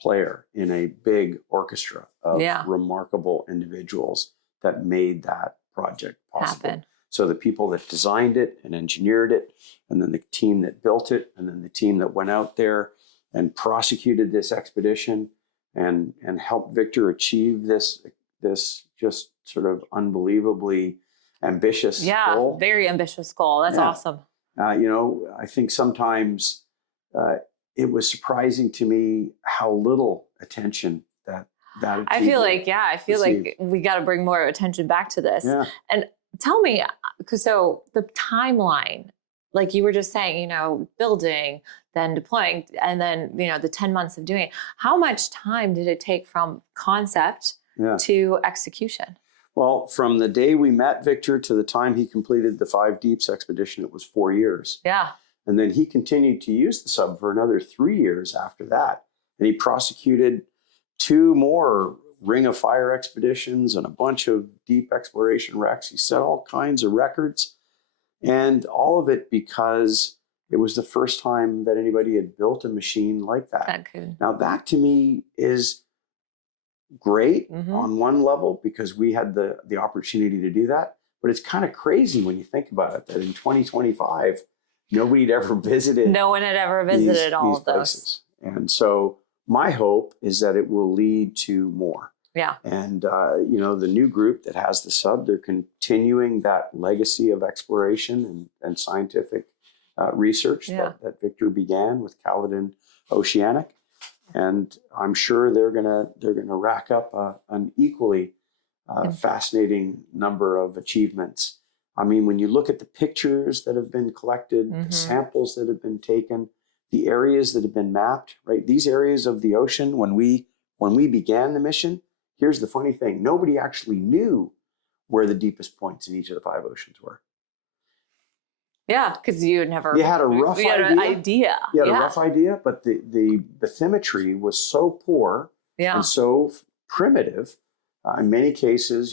player in a big orchestra of remarkable individuals that made that project possible. Happen. So the people that designed it and engineered it, and then the team that built it, and then the team that went out there and prosecuted this expedition and helped Victor achieve this just sort of unbelievably ambitious goal. Very ambitious goal. That's awesome. I think sometimes it was surprising to me how little attention that I feel like we got to bring more attention back to this. Yeah. And tell me, so the timeline, like you were just saying, building, then deploying, and then, the 10 months of doing it. How much time did it take from concept to execution? Well, from the day we met Victor to the time he completed the 5 Deeps expedition, it was 4 years. Yeah. And then he continued to use the sub for another 3 years after that. And he prosecuted 2 more Ring of Fire expeditions and a bunch of deep exploration wrecks. He set all kinds of records, and all of it because it was the first time that anybody had built a machine like that. Now, that to me is great on one level because we had the opportunity to do that. But it's kind of crazy when you think about it, that in 2025, nobody had ever visited. No one had ever visited all of those places. And so my hope is that it will lead to more. Yeah. And, the new group that has the sub, they're continuing that legacy of exploration and scientific research that Victor began with Caledon Oceanic. And I'm sure they're gonna rack up an equally fascinating number of achievements. I mean, when you look at the pictures that have been collected, the samples that have been taken, the areas that have been mapped, right? These areas of the ocean, when we began the mission, here's the funny thing: nobody actually knew where the deepest points in each of the 5 oceans were. Yeah, because you had never. You had a rough idea. You had a rough idea, but the bathymetry was so poor and so primitive. In many cases,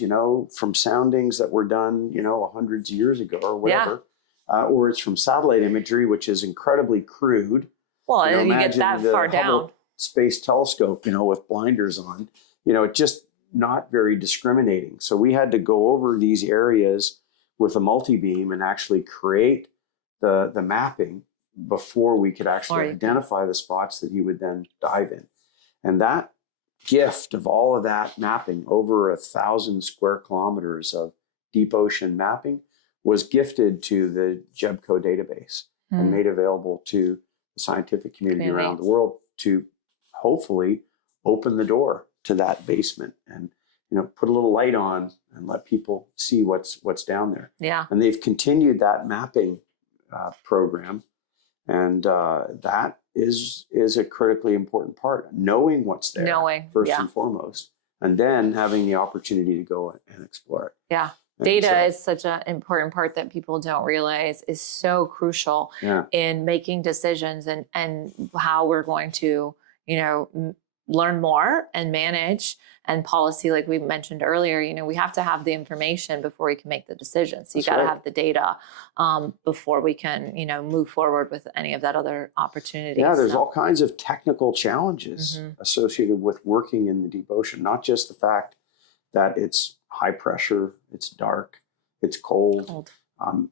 from soundings that were done, hundreds of years ago or whatever, or it's from satellite imagery, which is incredibly crude. Well, you get that far down. Space telescope, with blinders on, it's just not very discriminating. So we had to go over these areas with a multi-beam and actually create the mapping before we could actually identify the spots that he would then dive in. And that gift of all of that mapping, over 1,000 square kilometers of deep ocean mapping, was gifted to the JEBCO database and made available to the scientific community around the world to hopefully open the door to that basement and put a little light on and let people see what's down there. Yeah. And they've continued that mapping program, and that is a critically important part. Knowing what's there, first and foremost, and then having the opportunity to go and explore it. Yeah. Data is such an important part that people don't realize is so crucial in making decisions and how we're going to, learn more and manage and policy. Like we mentioned earlier, we have to have the information before we can make the decision. So you got to have the data before we can, move forward with any of that other opportunity. Yeah, there's all kinds of technical challenges associated with working in the deep ocean, not just the fact that it's high pressure, it's dark, it's cold.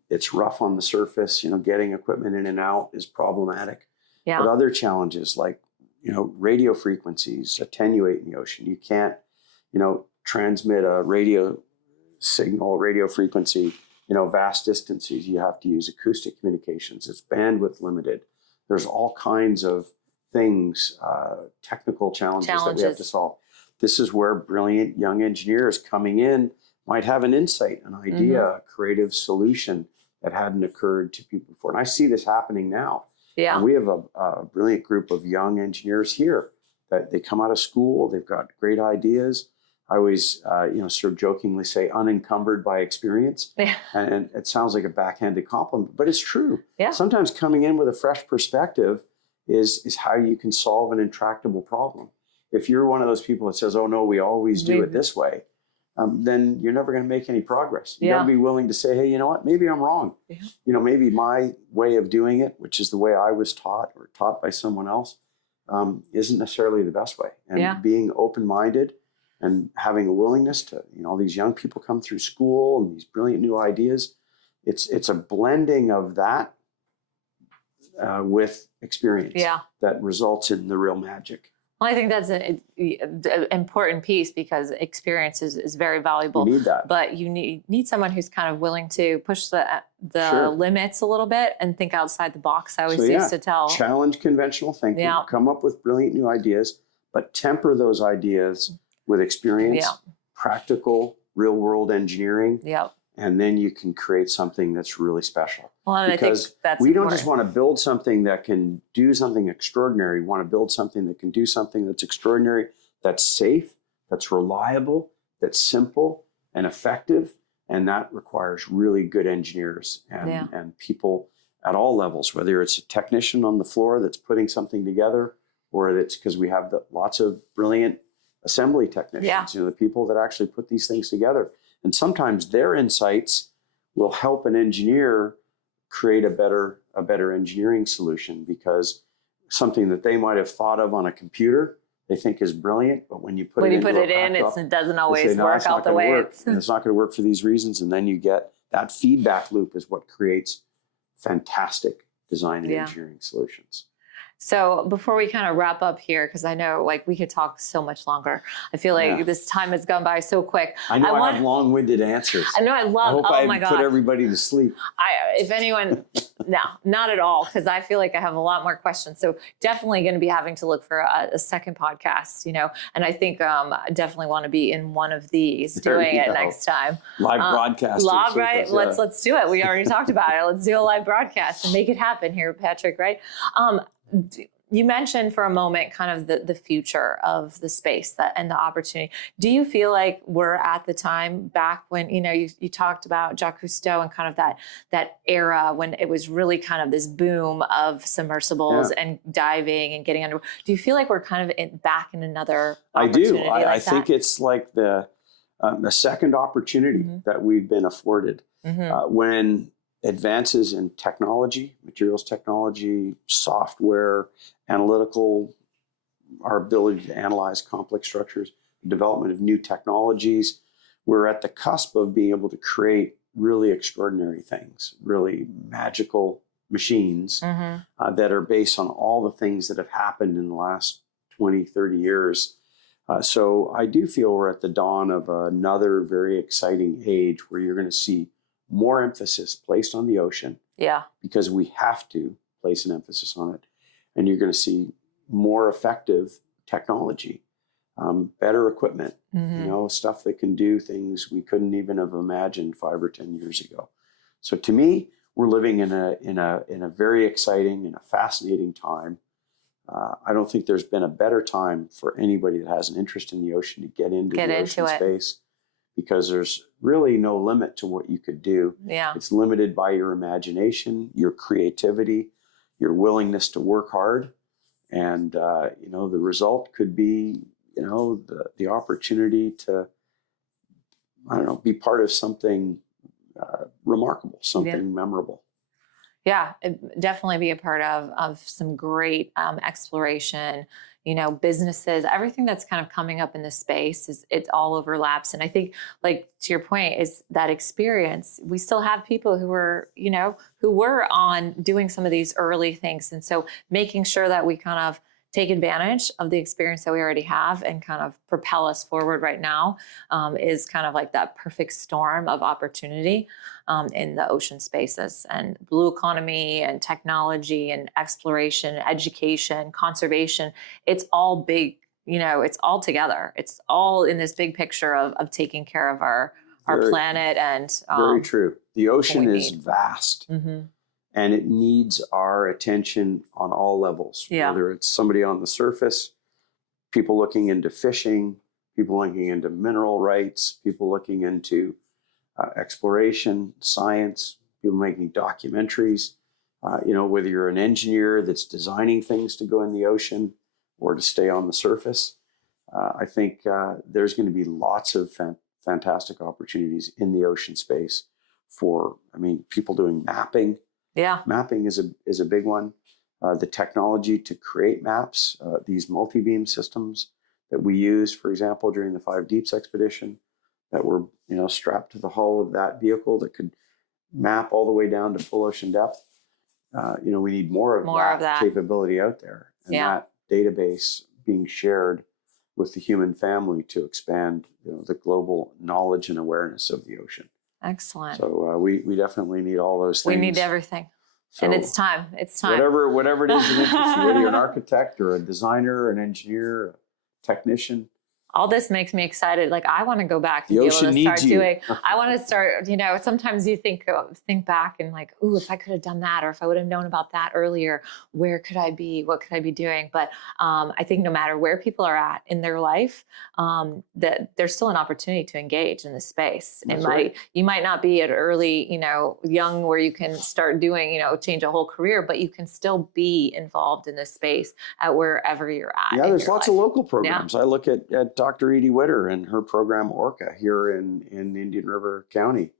It's rough on the surface. Getting equipment in and out is problematic. Yeah. But other challenges like, radio frequencies attenuate in the ocean. You can't, transmit a radio signal, radio frequency, vast distances. You have to use acoustic communications. It's bandwidth limited. There's all kinds of things, technical challenges that we have to solve. This is where brilliant young engineers coming in might have an insight, an idea, a creative solution that hadn't occurred to people before. And I see this happening now. Yeah. And we have a brilliant group of young engineers here that they come out of school. They've got great ideas. I always, sort of jokingly say unencumbered by experience. Yeah. And it sounds like a backhanded compliment, but it's true. Yeah. Sometimes coming in with a fresh perspective is how you can solve an intractable problem. If you're one of those people that says, oh no, we always do it this way, then you're never going to make any progress. You got to be willing to say, hey, you know what, maybe I'm wrong. Yeah. Maybe my way of doing it, which is the way I was taught or taught by someone else, isn't necessarily the best way. And being open-minded and having a willingness to, all these young people come through school and these brilliant new ideas, it's a blending of that with experience that results in the real magic. Well, I think that's an important piece because experience is very valuable. You need that. But you need someone who's kind of willing to push the limits a little bit and think outside the box. I always used to tell. Challenge conventional thinking, come up with brilliant new ideas, but temper those ideas with experience, practical, real world engineering. And then you can create something that's really special. Well, because I think that's we don't just want to build something that can do something extraordinary. We want to build something that can do something that's extraordinary, that's safe, that's reliable, that's simple and effective. And that requires really good engineers and people at all levels, whether it's a technician on the floor that's putting something together, or that's because we have lots of brilliant assembly technicians, the people that actually put these things together. And sometimes their insights will help an engineer create a better engineering solution, because something that they might have thought of on a computer, they think is brilliant, but when you put it in, it doesn't always work out the way it's. And it's not going to work for these reasons. And then you get that feedback loop is what creates fantastic design and engineering solutions. So before we kind of wrap up here, because I know we could talk so much longer. I feel like this time has gone by so quick. I know I have long-winded answers. I know I love. I hope I put everybody to sleep. If anyone, no, not at all, because I feel like I have a lot more questions. So definitely going to be having to look for a second podcast, and I think definitely want to be in one of these doing it next time. Live broadcast. Right? Let's do it. We already talked about it. Let's do a live broadcast and make it happen here, Patrick. Right? You mentioned for a moment kind of the future of the space and the opportunity. Do you feel like we're at the time back when, you talked about Jacques Cousteau and kind of that era when it was really kind of this boom of submersibles and diving and getting under. Do you feel like we're kind of back in another opportunity? I do. I think it's like the second opportunity that we've been afforded when advances in technology, materials technology, software, analytical, our ability to analyze complex structures, development of new technologies. We're at the cusp of being able to create really extraordinary things, really magical machines that are based on all the things that have happened in the last 20, 30 years. So I do feel we're at the dawn of another very exciting age where you're going to see more emphasis placed on the ocean, because we have to place an emphasis on it, and you're going to see more effective technology, better equipment, stuff that can do things we couldn't even have imagined 5 or 10 years ago. So to me, we're living in a very exciting and a fascinating time. I don't think there's been a better time for anybody that has an interest in the ocean to get into the ocean space, because there's really no limit to what you could do. It's limited by your imagination, your creativity, your willingness to work hard. And, the result could be, the opportunity to, be part of something remarkable, something memorable. Yeah, definitely be a part of some great exploration. Businesses, everything that's kind of coming up in this space it all overlaps. And I think, like, to your point, is that experience. We still have people who were on doing some of these early things. And so making sure that we kind of take advantage of the experience that we already have and kind of propel us forward right now is kind of like that perfect storm of opportunity in the ocean spaces, and blue economy and technology and exploration, education, conservation. It's all big, it's all together. It's all in this big picture of taking care of our planet. And very true. The ocean is vast. Mm-hmm. And it needs our attention on all levels, whether it's somebody on the surface, people looking into fishing, people looking into mineral rights, people looking into exploration, science, people making documentaries, whether you're an engineer that's designing things to go in the ocean or to stay on the surface. I think there's going to be lots of fantastic opportunities in the ocean space for, people doing mapping. Yeah. Mapping is a big one. The technology to create maps, these multi-beam systems that we use, for example, during the 5 Deeps expedition, that were strapped to the hull of that vehicle that could map all the way down to full ocean depth. We need more of that capability out there, and that database being shared with the human family to expand the global knowledge and awareness of the ocean. Excellent. So we definitely need all those things. We need everything. So and it's time. Whatever it is that interests you, whether you're an architect or a designer, an engineer, a technician. All this makes me excited. Like, I want to go back and the be ocean able to needs start you. doing. I want to start, sometimes you think back and like, ooh, if I could have done that, or if I would have known about that earlier, where could I be? What could I be doing? But I think no matter where people are at in their life, that there's still an opportunity to engage in this space. You might not be at early, young, where you can start doing, change a whole career, but you can still be involved in this space at wherever you're at. Yeah, there's lots of local programs. I look at Dr. Edie Witter and her program ORCA here in Indian River County,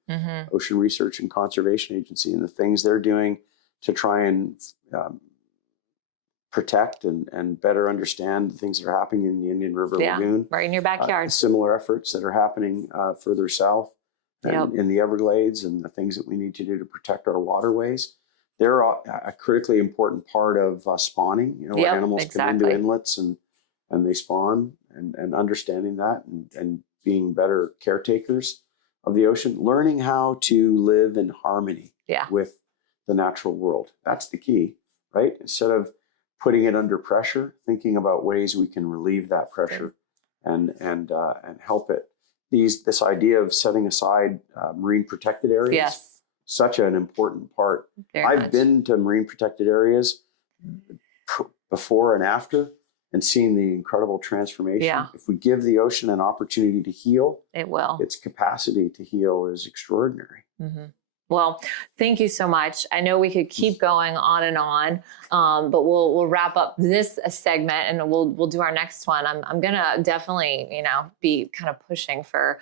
Ocean Research and Conservation Agency, and the things they're doing to try and protect and better understand the things that are happening in the Indian River Lagoon. Right in your backyard. Similar efforts that are happening further south and in the Everglades, and the things that we need to do to protect our waterways. They're a critically important part of spawning, where animals come into inlets and they spawn, and understanding that and being better caretakers of the ocean, learning how to live in harmony with the natural world. That's the key, right? Instead of putting it under pressure, thinking about ways we can relieve that pressure and help it. This idea of setting aside marine protected areas, such an important part. I've been to marine protected areas before and after, and seeing the incredible transformation. Yeah. If we give the ocean an opportunity to heal, it will. Its capacity to heal is extraordinary. Mm-hmm. Well, thank you so much. I know we could keep going on and on, but we'll wrap up this segment, and we'll do our next one. I'm gonna definitely be kind of pushing for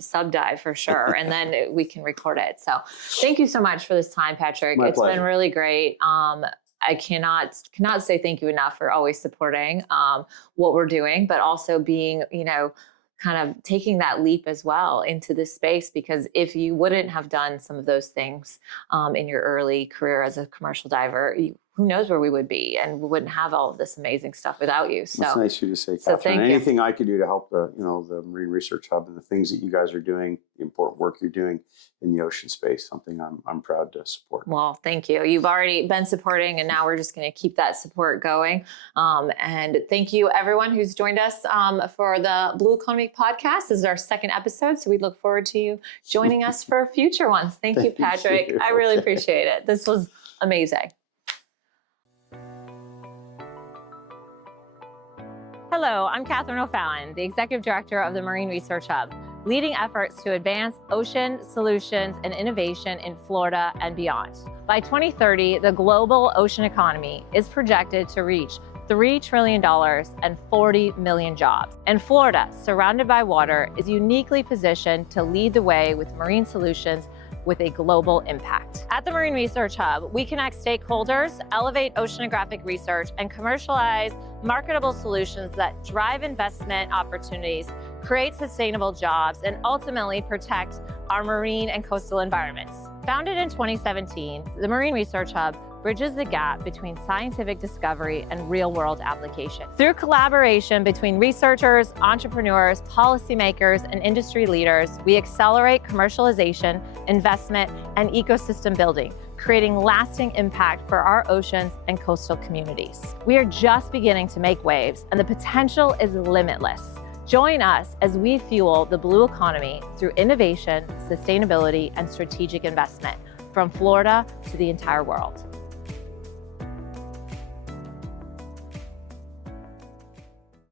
sub dive for sure, and then we can record it. So thank you so much for this time, Patrick. My pleasure. Been really great. I cannot say thank you enough for always supporting what we're doing, but also being, kind of taking that leap as well into this space, because if you wouldn't have done some of those things in your early career as a commercial diver, who knows where we would be, and we wouldn't have all of this amazing stuff without you. So that's nice of you to say, so Catherine. Anything I could do to help the Marine Research Hub and the things that you guys are doing, the important work you're doing in the ocean space, something I'm proud to support. Well, thank you. You've already been supporting, and now we're just going to keep that support going. And thank you, everyone who's joined us for the Blue Economy podcast. This is our 2nd episode, so we look forward to you joining us for future ones. Thank you, Patrick. I really appreciate it. This was amazing. Hello, I'm Katherine O'Fallon, the Executive Director of the Marine Research Hub, leading efforts to advance ocean solutions and innovation in Florida and beyond. By 2030, the global ocean economy is projected to reach $3 trillion and 40 million jobs. And Florida, surrounded by water, is uniquely positioned to lead the way with marine solutions with a global impact. At the Marine Research Hub, we connect stakeholders, elevate oceanographic research, and commercialize marketable solutions that drive investment opportunities, create sustainable jobs, and ultimately protect our marine and coastal environments. Founded in 2017, the Marine Research Hub bridges the gap between scientific discovery and real-world application. Through collaboration between researchers, entrepreneurs, policymakers, and industry leaders, we accelerate commercialization, investment, and ecosystem building, creating lasting impact for our oceans and coastal communities. We are just beginning to make waves, and the potential is limitless. Join us as we fuel the blue economy through innovation, sustainability, and strategic investment from Florida to the entire world.